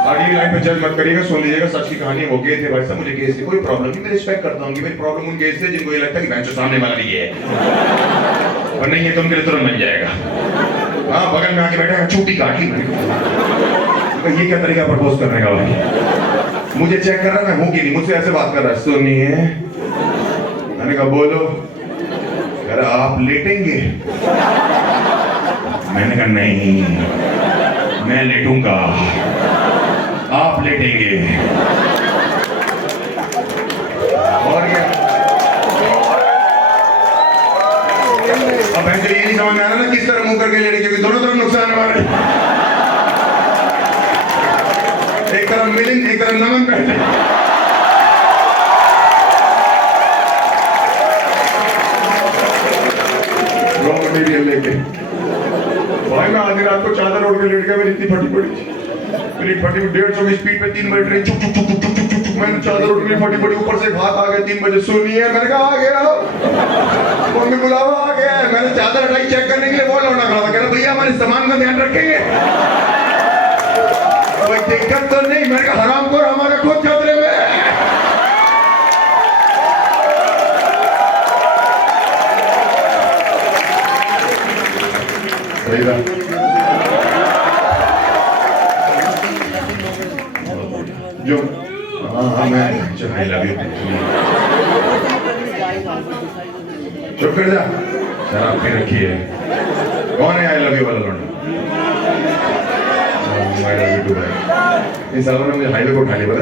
अगली लाइन पे जज मत करिएगा सुन लीजिएगा सच की कहानी वो गए थे भाई साहब मुझे केस की कोई प्रॉब्लम नहीं मैं रिस्पेक्ट करता हूँ मेरी प्रॉब्लम उन केस से जिनको ये लगता है कि बेंच सामने वाला नहीं है और नहीं है तो उनके लिए तुरंत मिल जाएगा हाँ बगल में आके बैठा चूटी काटी मैंने ये क्या तरीका प्रपोज करने का भाई मुझे चेक कर रहा मैं हूँ कि नहीं मुझसे ऐसे बात कर रहा है सुनिए मैंने कहा बोलो यार आप लेटेंगे मैंने कहा नहीं मैं लेटूंगा आप लेटेंगे और क्या अब मुझे ये नहीं समझ में आ रहा ना किस तरह मुंह करके लेटे क्योंकि दोनों तरफ नुकसान है हमारे एक तरफ मिलिंद एक तरफ नमन बैठे रॉ मटेरियल लेके भाई मैं आधी रात को चादर ओढ़ के लेट गया मेरी इतनी फटी पड़ी मेरी फटी 150 की स्पीड पे 3 बजे ट्रेन चुक चुक चुक चुक चुक चुक मैंने चादर उठ गई फटी पड़ी ऊपर से हाथ आ गया 3 बजे सुनिए मैंने कहा आ गया मम्मी बुलावा आ गया मैंने चादर हटाई चेक करने के लिए वो लौटा खड़ा था कह रहा भैया हमारे सामान का ध्यान रखेंगे कोई दिक्कत तो नहीं मैंने कहा हराम को हमारा खुद खतरे में जो हाँ मैं चुप कर जा शराब पी रखी है कौन है आई लव यू वाला लौंडा इन सालों ने मुझे हाईवे को उठा लिया पता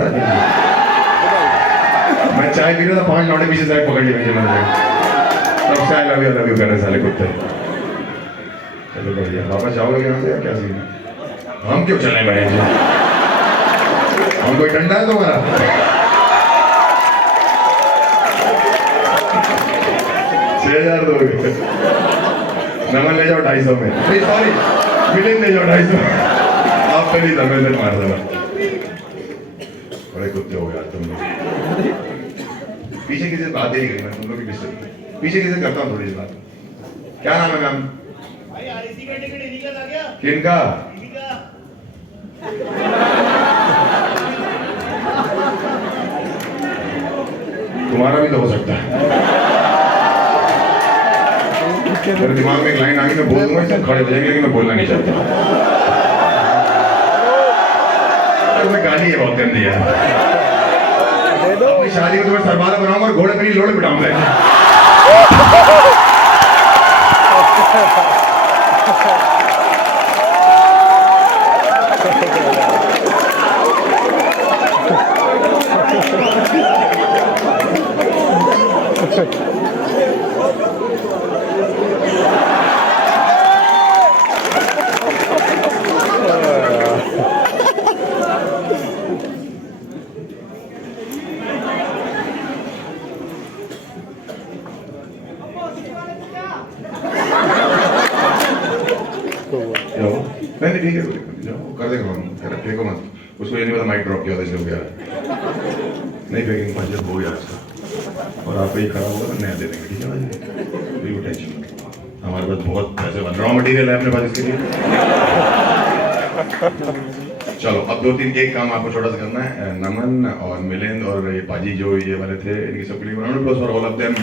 मैं चाय पी रहा था 5 लौंडे पीछे साइड पकड़ लिए मैंने तब से आई लव यू कर रहे साले कुत्ते चलो बढ़िया वापस जाओगे यहाँ से क्या सीन है हम क्यों चले भाई हम कोई डंडा है तुम्हारा 6,000 दोगे नमन ले जाओ 250 में नहीं सॉरी मिलिंद ले जाओ 250 आप पे नहीं था मैं मार देना बड़े कुत्ते हो गए तुम लोग पीछे किसी से बात ही नहीं करी मैं तुम लोग की डिस्टर्ब पीछे किसी करता हूँ थोड़ी सी बात क्या नाम है मैम? भाई आरसी का टिकट इन्हीं का था क्या? किनका? इन्हीं का। तुम्हारा भी तो हो सकता है। मेरे दिमाग में एक लाइन आ गई, मैं बोल दूंगा, सब खड़े हो जाएंगे, लेकिन मैं बोलना नहीं चाहता। तुम्हें गाली है बहुत गंदी यार। अपनी शादी में तुम्हें सरबारा बनाऊंगा और घोड़े पे नहीं लोड़े बिठाऊंगा। नहीं ठीक है, जाओ कर देगा हम, फेंको मत। उसको ये नहीं पता माइक ड्रॉप किया था इसलिए हो गया। नहीं फेंकेंगे, बजट हो गया इसका। और आपको ये खराब होगा तो नया दे देंगे, ठीक है भाई? कोई टेंशन नहीं, हमारे पास बहुत पैसे बन, रॉ मटेरियल है अपने पास इसके लिए। चलो अब 2-3 एक काम आपको छोटा सा करना है। नमन और मिलिंद और ये पाजी जो ये वाले थे, इनकी सबके लिए plus for all of them.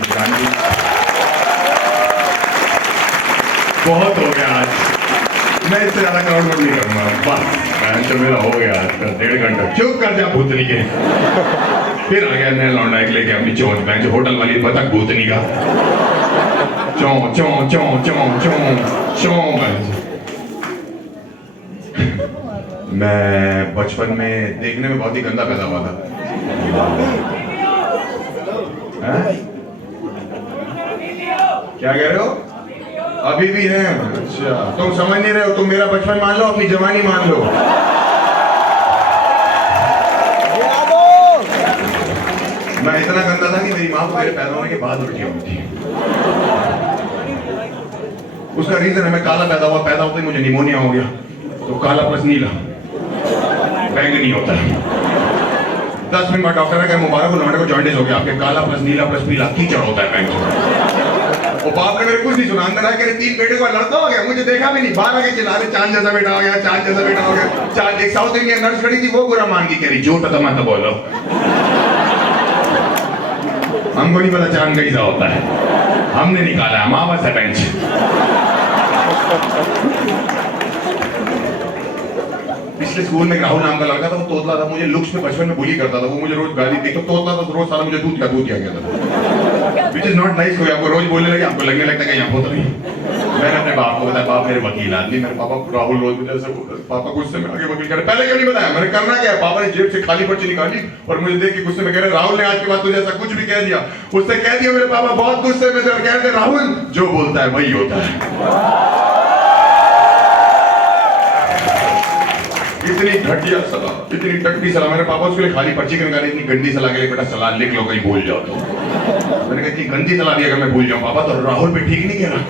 बहुत हो गया आज, मैं इससे ज्यादा क्राउड वर्क नहीं करूंगा। बस तो मेरा हो गया आज का 1.5 घंटा। चुप कर जा भूतनी के। फिर आ गया नया लौंडा एक लेके अपनी चोंच बैंक, जो होटल वाली बतख भूतनी का। चों चों चों चों चों चों। मैं बचपन में देखने में बहुत ही गंदा पैदा हुआ था। क्या कह रहे हो? अभी भी है? अच्छा, तुम समझ नहीं रहे हो। तुम मेरा बचपन मान लो, अपनी जवानी मान लो। मैं इतना गंदा था कि मेरी माँ को मेरे पैदा होने के बाद उल्टी होती थी। उसका रीजन है मैं काला पैदा हुआ, पैदा होते ही मुझे निमोनिया हो गया। तो काला प्लस नीला बैंगनी होता है। 10 मिनट बाद डॉक्टर ने कहा मुबारक हो, लौंडे को जॉन्डिस हो गया, आपके काला प्लस नीला प्लस पीला कीचड़ होता है बैंक। वो बाप ने मेरे कुछ नहीं सुना, अंदर आके 3 बेटे को लड़का हो गया, मुझे देखा भी नहीं। बाहर आके चिल्ला रहे चांद जैसा बेटा हो गया, चांद जैसा बेटा हो गया। चांद एक साउथ इंडियन नर्स खड़ी थी, वो बुरा मान की कह रही झूठ तो मत बोलो, हमको नहीं पता चांद कैसा होता है, हमने निकाला अमावस है बेंच। पिछले स्कूल में राहुल नाम का लड़का था, वो तोतला था, मुझे लुक्स में बचपन में बुली करता था। वो मुझे रोज गाली दी, तो तोतला था तो रोज साला मुझे दूध किया गया था, विच इज नॉट नाइस। कोई आपको रोज बोलने लगे, आपको लगने लगता है कि यहाँ होता नहीं। मैंने अपने बाप को बताया, बाप मेरे वकील आदमी, मेरे पापा राहुल रोज मुझे ऐसे, पापा गुस्से में आगे वकील करे। पहले क्यों नहीं बताया? मैंने करना क्या है? पापा ने जेब से खाली पर्ची निकाली और मुझे देख के गुस्से में कह रहे राहुल ने आज के बाद तुझे ऐसा कुछ भी कह दिया। उससे कह दिया मेरे पापा बहुत गुस्से में थे और कह रहे राहुल जो बोलता है वही होता है। इतनी घटिया सलाह, इतनी टट्टी सलाह। मेरे पापा उसके लिए खाली पर्ची निकाली, इतनी गंदी सलाह के लिए बेटा सलाह लिख लो कहीं भूल जाओ तो। मैंने कहा इतनी गंदी सलाह दी अगर मैं भूल जाऊं पापा तो राहुल पे ठीक नहीं कह रहा।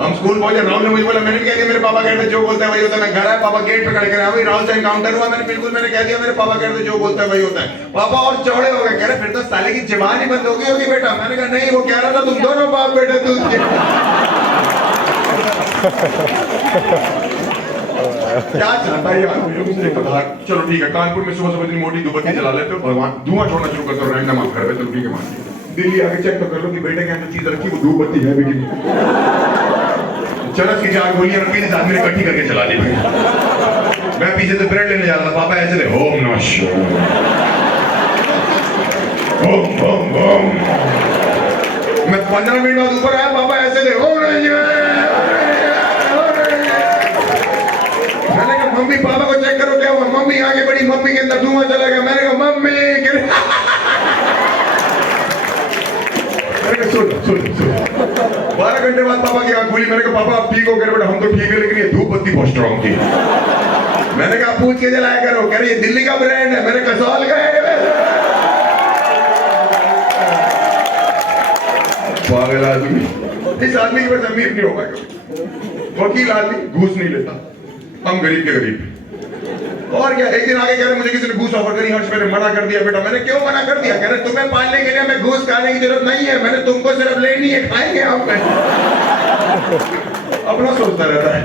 हम स्कूल पहुंचे, राहुल ने मुझे बोला, मैंने भी कह दिया मेरे पापा कहते जो बोलता है वही होता है। मैं घर आया, पापा गेट पे खड़े करे, अभी राहुल से एनकाउंटर हुआ। मैंने बिल्कुल मैंने कह दिया मेरे पापा कहते जो बोलता है वही होता है। पापा और चौड़े हो गए, कह रहे फिर तो साले की जबान ही बंद हो गई होगी बेटा। मैंने कहा नहीं, वो कह रहा था तुम दोनों बाप बेटे दूध के। क्या चाहता है यार मुझे मुझसे पता। चलो ठीक है, कानपुर में सुबह सुबह इतनी मोटी धूपबत्ती जला लेते हो, भगवान धुआं छोड़ना शुरू करते हो रैंडम आप घर पे। चलो ठीक है, मान दिल्ली आके चेक तो कर लो कि बेटे के अंदर चीज रखी वो धूपबत्ती है भी कि नहीं। चरस की 4 गोलियां रखी थी, साथ में इकट्ठी करके चला दी भाई। मैं पीछे से ब्रेड लेने जा रहा था, पापा ऐसे थे ओम नमः शिवाय, ओम ओम ओम। मैं 15 मिनट बाद ऊपर आया, पापा ऐसे थे ओम नमः शिवाय। मैंने कहा मम्मी पापा को चेक करो क्या हुआ। मम्मी आगे बढ़ी, मम्मी के अंदर धुआं चला गया। मैंने कहा मम्मी, सुन 12 घंटे बाद पापा की आंख खुली। मैंने कहा पापा आप ठीक हो? कह रहे बेटा हम तो ठीक है, लेकिन ये धूप बत्ती बहुत स्ट्रॉन्ग थी। मैंने कहा पूछ के जलाया करो। कह रहे ये दिल्ली का ब्रांड है। मैंने कसौल का है। पागल आदमी, इस आदमी की वजह अमीर नहीं होगा कभी। वकील आदमी घूस नहीं लेता, हम गरीब के गरीब। और क्या, एक दिन आगे कह रहे मुझे किसी ने घूस ऑफर करी, हर्ष मैंने मना कर दिया। बेटा मैंने क्यों मना कर दिया? कह रहे तुम्हें पालने के लिए हमें घूस खाने की जरूरत नहीं है, मैंने तुमको सिर्फ लेनी है, खाएंगे हम। अपना सोचता रहता है।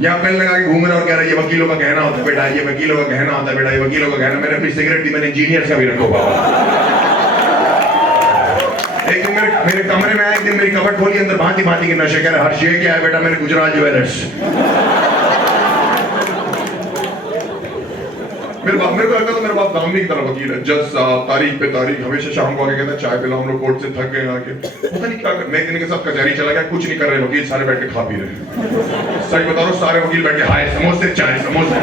यहाँ पेन लगा के घूम रहा और कह रहा है ये वकीलों का कहना होता है बेटा, ये वकीलों का कहना होता है बेटा, ये वकीलों का कहना। मैंने अपनी सिगरेट दी, मैंने इंजीनियर का भी रखो बाबा। एक दिन मेरे कमरे में आया, एक दिन मेरी कबट खोली, अंदर भांति भांति के नशे। कह रहे हर्ष ये क्या है? बेटा मैंने गुजरात ज्वेलर्स। मेरे को लगता था मेरे बाप दामनी की तरह वकील है। जज साहब तारीख पे तारीख, हमेशा शाम को आके कहता है चाय पिलाओ, हम लोग कोर्ट से थक गए आके, पता नहीं क्या कर। मैं दिन के साथ कचहरी चला गया, कुछ नहीं कर रहे वकील, सारे बैठ के खा पी रहे। सच बता रहा हूँ, सारे वकील बैठ के हाय समोसे चाय, समोसे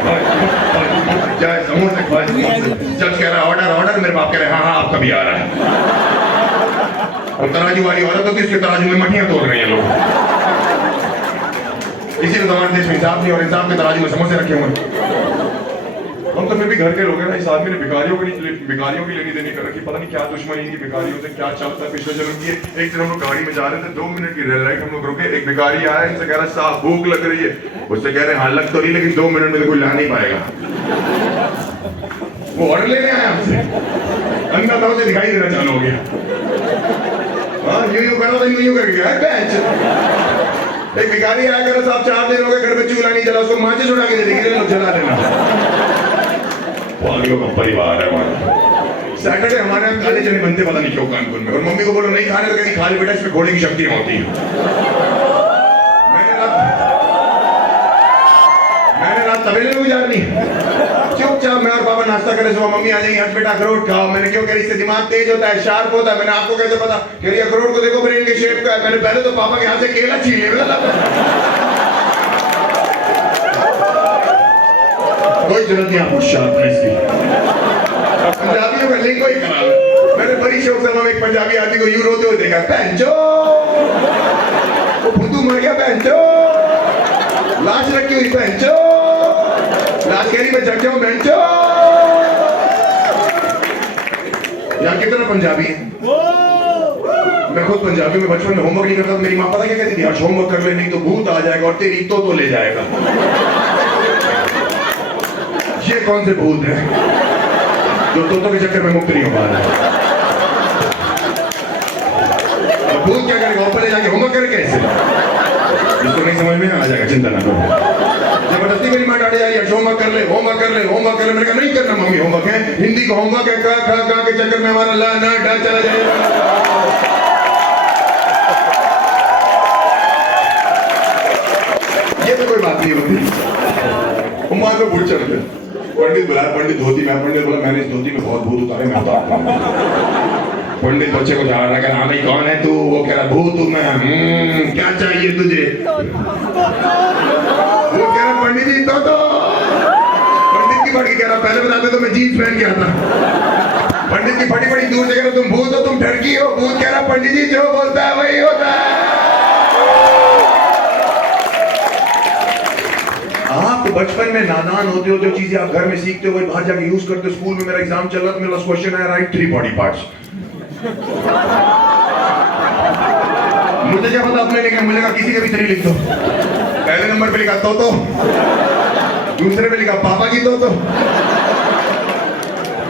चाय, समोसे खाए। जज कह रहा है ऑर्डर ऑर्डर, मेरे बाप कह रहे हाँ हाँ आपका भी आ रहा है। और तराजू वाली औरत होती है, इसके तराजू में मठियां तोड़ रहे हैं लोग। इसी में हमारे देश में हिसाब नहीं, और हिसाब के तराजू में समोसे रखे हुए। हम तो फिर भी घर के लोग हैं ना। इस आदमी ने भिखारियों की लेनी देनी कर रखी, पता नहीं क्या दुश्मनी इनकी भिखारियों से, क्या चलता है पिछले जन्म की। एक दिन हम लोग गाड़ी में जा रहे थे, 2 मिनट की रेल राइड, हम लोग रुके, एक भिखारी आया, इनसे कह रहा है साहब भूख लग रही है। उससे कह रहे हैं हाँ लग तो नहीं, लेकिन 2 मिनट में तो कोई ला नहीं पाएगा। वो ऑर्डर लेने आया हमसे, अंदर था उसे दिखाई देना चालू हो गया। हाँ यूं कर रहा था, यूं करके गया। एक भिखारी आया, कह रहा साहब 4 दिन हो गए घर में चूल्हा नहीं जला, उसको माचिस उड़ा के दे देंगे, लोग जला देना। पागलों का परिवार है हमारा। सैटरडे हमारे यहाँ काले चने बनते, पता नहीं क्यों कानपुर में। और मम्मी को बोलो नहीं खाने, तो कहती खा ले बेटा, इसमें घोड़े की शक्तियां होती हैं। मैंने रात तबेले में गुजारनी। चुपचाप मैं और पापा नाश्ता करे, सुबह मम्मी आ जाएगी, हंस बेटा अखरोट खाओ। मैंने क्यों? कह रही इससे दिमाग तेज होता है, शार्प होता है। मैंने आपको कैसे पता? कह रही अखरोट को देखो ब्रेन के शेप का है। मैंने पहले तो पापा के हाथ से केला छीन लिया। कोई जरूरत नहीं आपको शार्पनेस की, पंजाबियों का लिंक कोई खराब है। मैंने बड़ी शौक से एक पंजाबी आदमी को यूं रोते हुए देखा, भैंचो वो फुद्दू मर गया, भैंचो लाश रखी हुई, भैंचो लाश कह रही मैं जग जाऊं, भैंचो। यहाँ कितना पंजाबी है? मैं खुद पंजाबी में बचपन में होमवर्क नहीं करता, मेरी माँ पता क्या कहती थी? आज होमवर्क कर ले, नहीं तो भूत आ जाएगा और तेरी तो ले जाएगा। ये कौन से भूत हैं जो तोतों के चक्कर में मुक्त नहीं हो पा रहे? भूत क्या करेगा? ऊपर ले जाके होमवर्क करे कैसे? जिसको नहीं समझ में आ जाएगा, चिंता ना करो। जबरदस्ती मेरी माँ डांटे जा रही है, होमवर्क कर ले, होमवर्क कर ले, होमवर्क कर ले। मैंने कहा नहीं करना मम्मी, होमवर्क है, हिंदी का होमवर्क है। का के चक्कर में हमारा ला ना डा चला जाएगा। ये तो कोई बात नहीं होती। उम्मा में भूल चढ़ गए, पंडित बुलाया, पंडित धोती में। पंडित बोला मैंने इस धोती में बहुत भूत उतारे, मैं उतारता हूं। पंडित बच्चे को जा रहा है, हाँ भाई कौन है तू? वो कह रहा भूत हूं मैं। क्या चाहिए तुझे? वो कह रहा पंडित जी तो पंडित की फटी कह रहा पहले बताते तो मैं जीन्स पहन के आता। पंडित की फटी फटी दूर से कह रहा तुम भूत हो, तुम ठरकी हो। भूत कह रहा पंडित जी जो बोलता है वही होता है। आप बचपन में नादान होते हो, जो चीजें आप घर में सीखते हो वही बाहर जाके यूज करते हो। स्कूल में मेरा एग्जाम चल रहा था, मेरा क्वेश्चन आया राइट 3 बॉडी पार्ट्स। मुझे क्या पता आपने लिखा? मुझे कहा किसी के भी 3 लिख दो। पहले नंबर पे लिखा तो, दूसरे पे लिखा पापा की तो,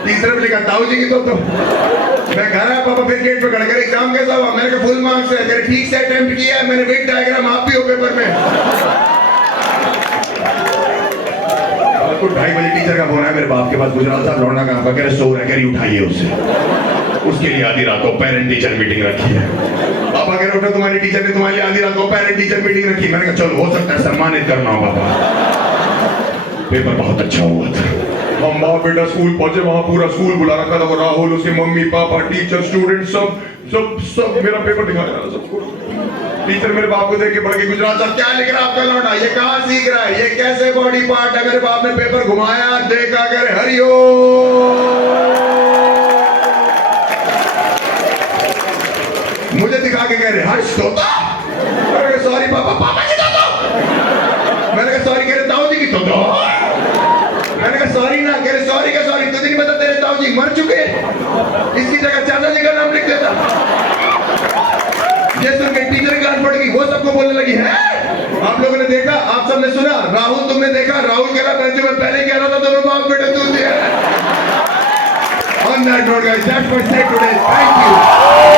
तीसरे पे लिखा ताऊ जी की तो। मैं घर आया, पापा फिर गेट पे खड़े करे एग्जाम कैसा हुआ? मैंने कहा फुल मार्क्स है। कह ठीक से अटेम्प्ट किया है मैंने, वेट डायग्राम आप भी हो पेपर में। तो 2:30 बजे टीचर का फोन है मेरे बाप के पास, गुजरात साहब लौटना कहाँ का? कह रहे सो रहा है, उठाइए उसके लिए आधी रात को पेरेंट टीचर मीटिंग रखी है। पापा कह रहे उठो, तुम्हारी टीचर ने तुम्हारे लिए आधी रात को पेरेंट टीचर मीटिंग रखी। मैंने कहा चलो हो सकता है सम्मानित करना हो पापा। पेपर बहुत अच्छा हुआ था। हम बाप बेटा स्कूल पहुंचे, वहां पूरा स्कूल बुला रखा था। वो राहुल, उसके मम्मी पापा, टीचर, स्टूडेंट, सब मेरा पेपर दिखा रहा था सबको। टीचर मेरे बाप को देख के पढ़ के, गुजरात साहब क्या लिख रहा है आपका लौंडा? ये कहाँ सीख रहा है? ये कैसे बॉडी पार्ट है? मेरे बाप ने पेपर घुमाया, देखा, कह रहे हरिओम। मुझे दिखा के कह रहे हर्ष तोता। मैंने कहा सॉरी पापा, पापा की तोता। मैंने कहा सॉरी, कह रहे ताऊ जी की तोता। मैंने कहा सॉरी ना, कह रहे सॉरी का सॉरी, तुझे नहीं पता तेरे ताऊ जी मर चुके, इसकी जगह चाचा जी का नाम लिख देता। ये सुन के टीचर की गांड पड़ गई, वो सबको बोलने लगी है। आप लोगों ने देखा, आप सबने सुना, राहुल तुमने देखा? राहुल कह रहा मैं पहले that note, guys, that's for today. Thank you.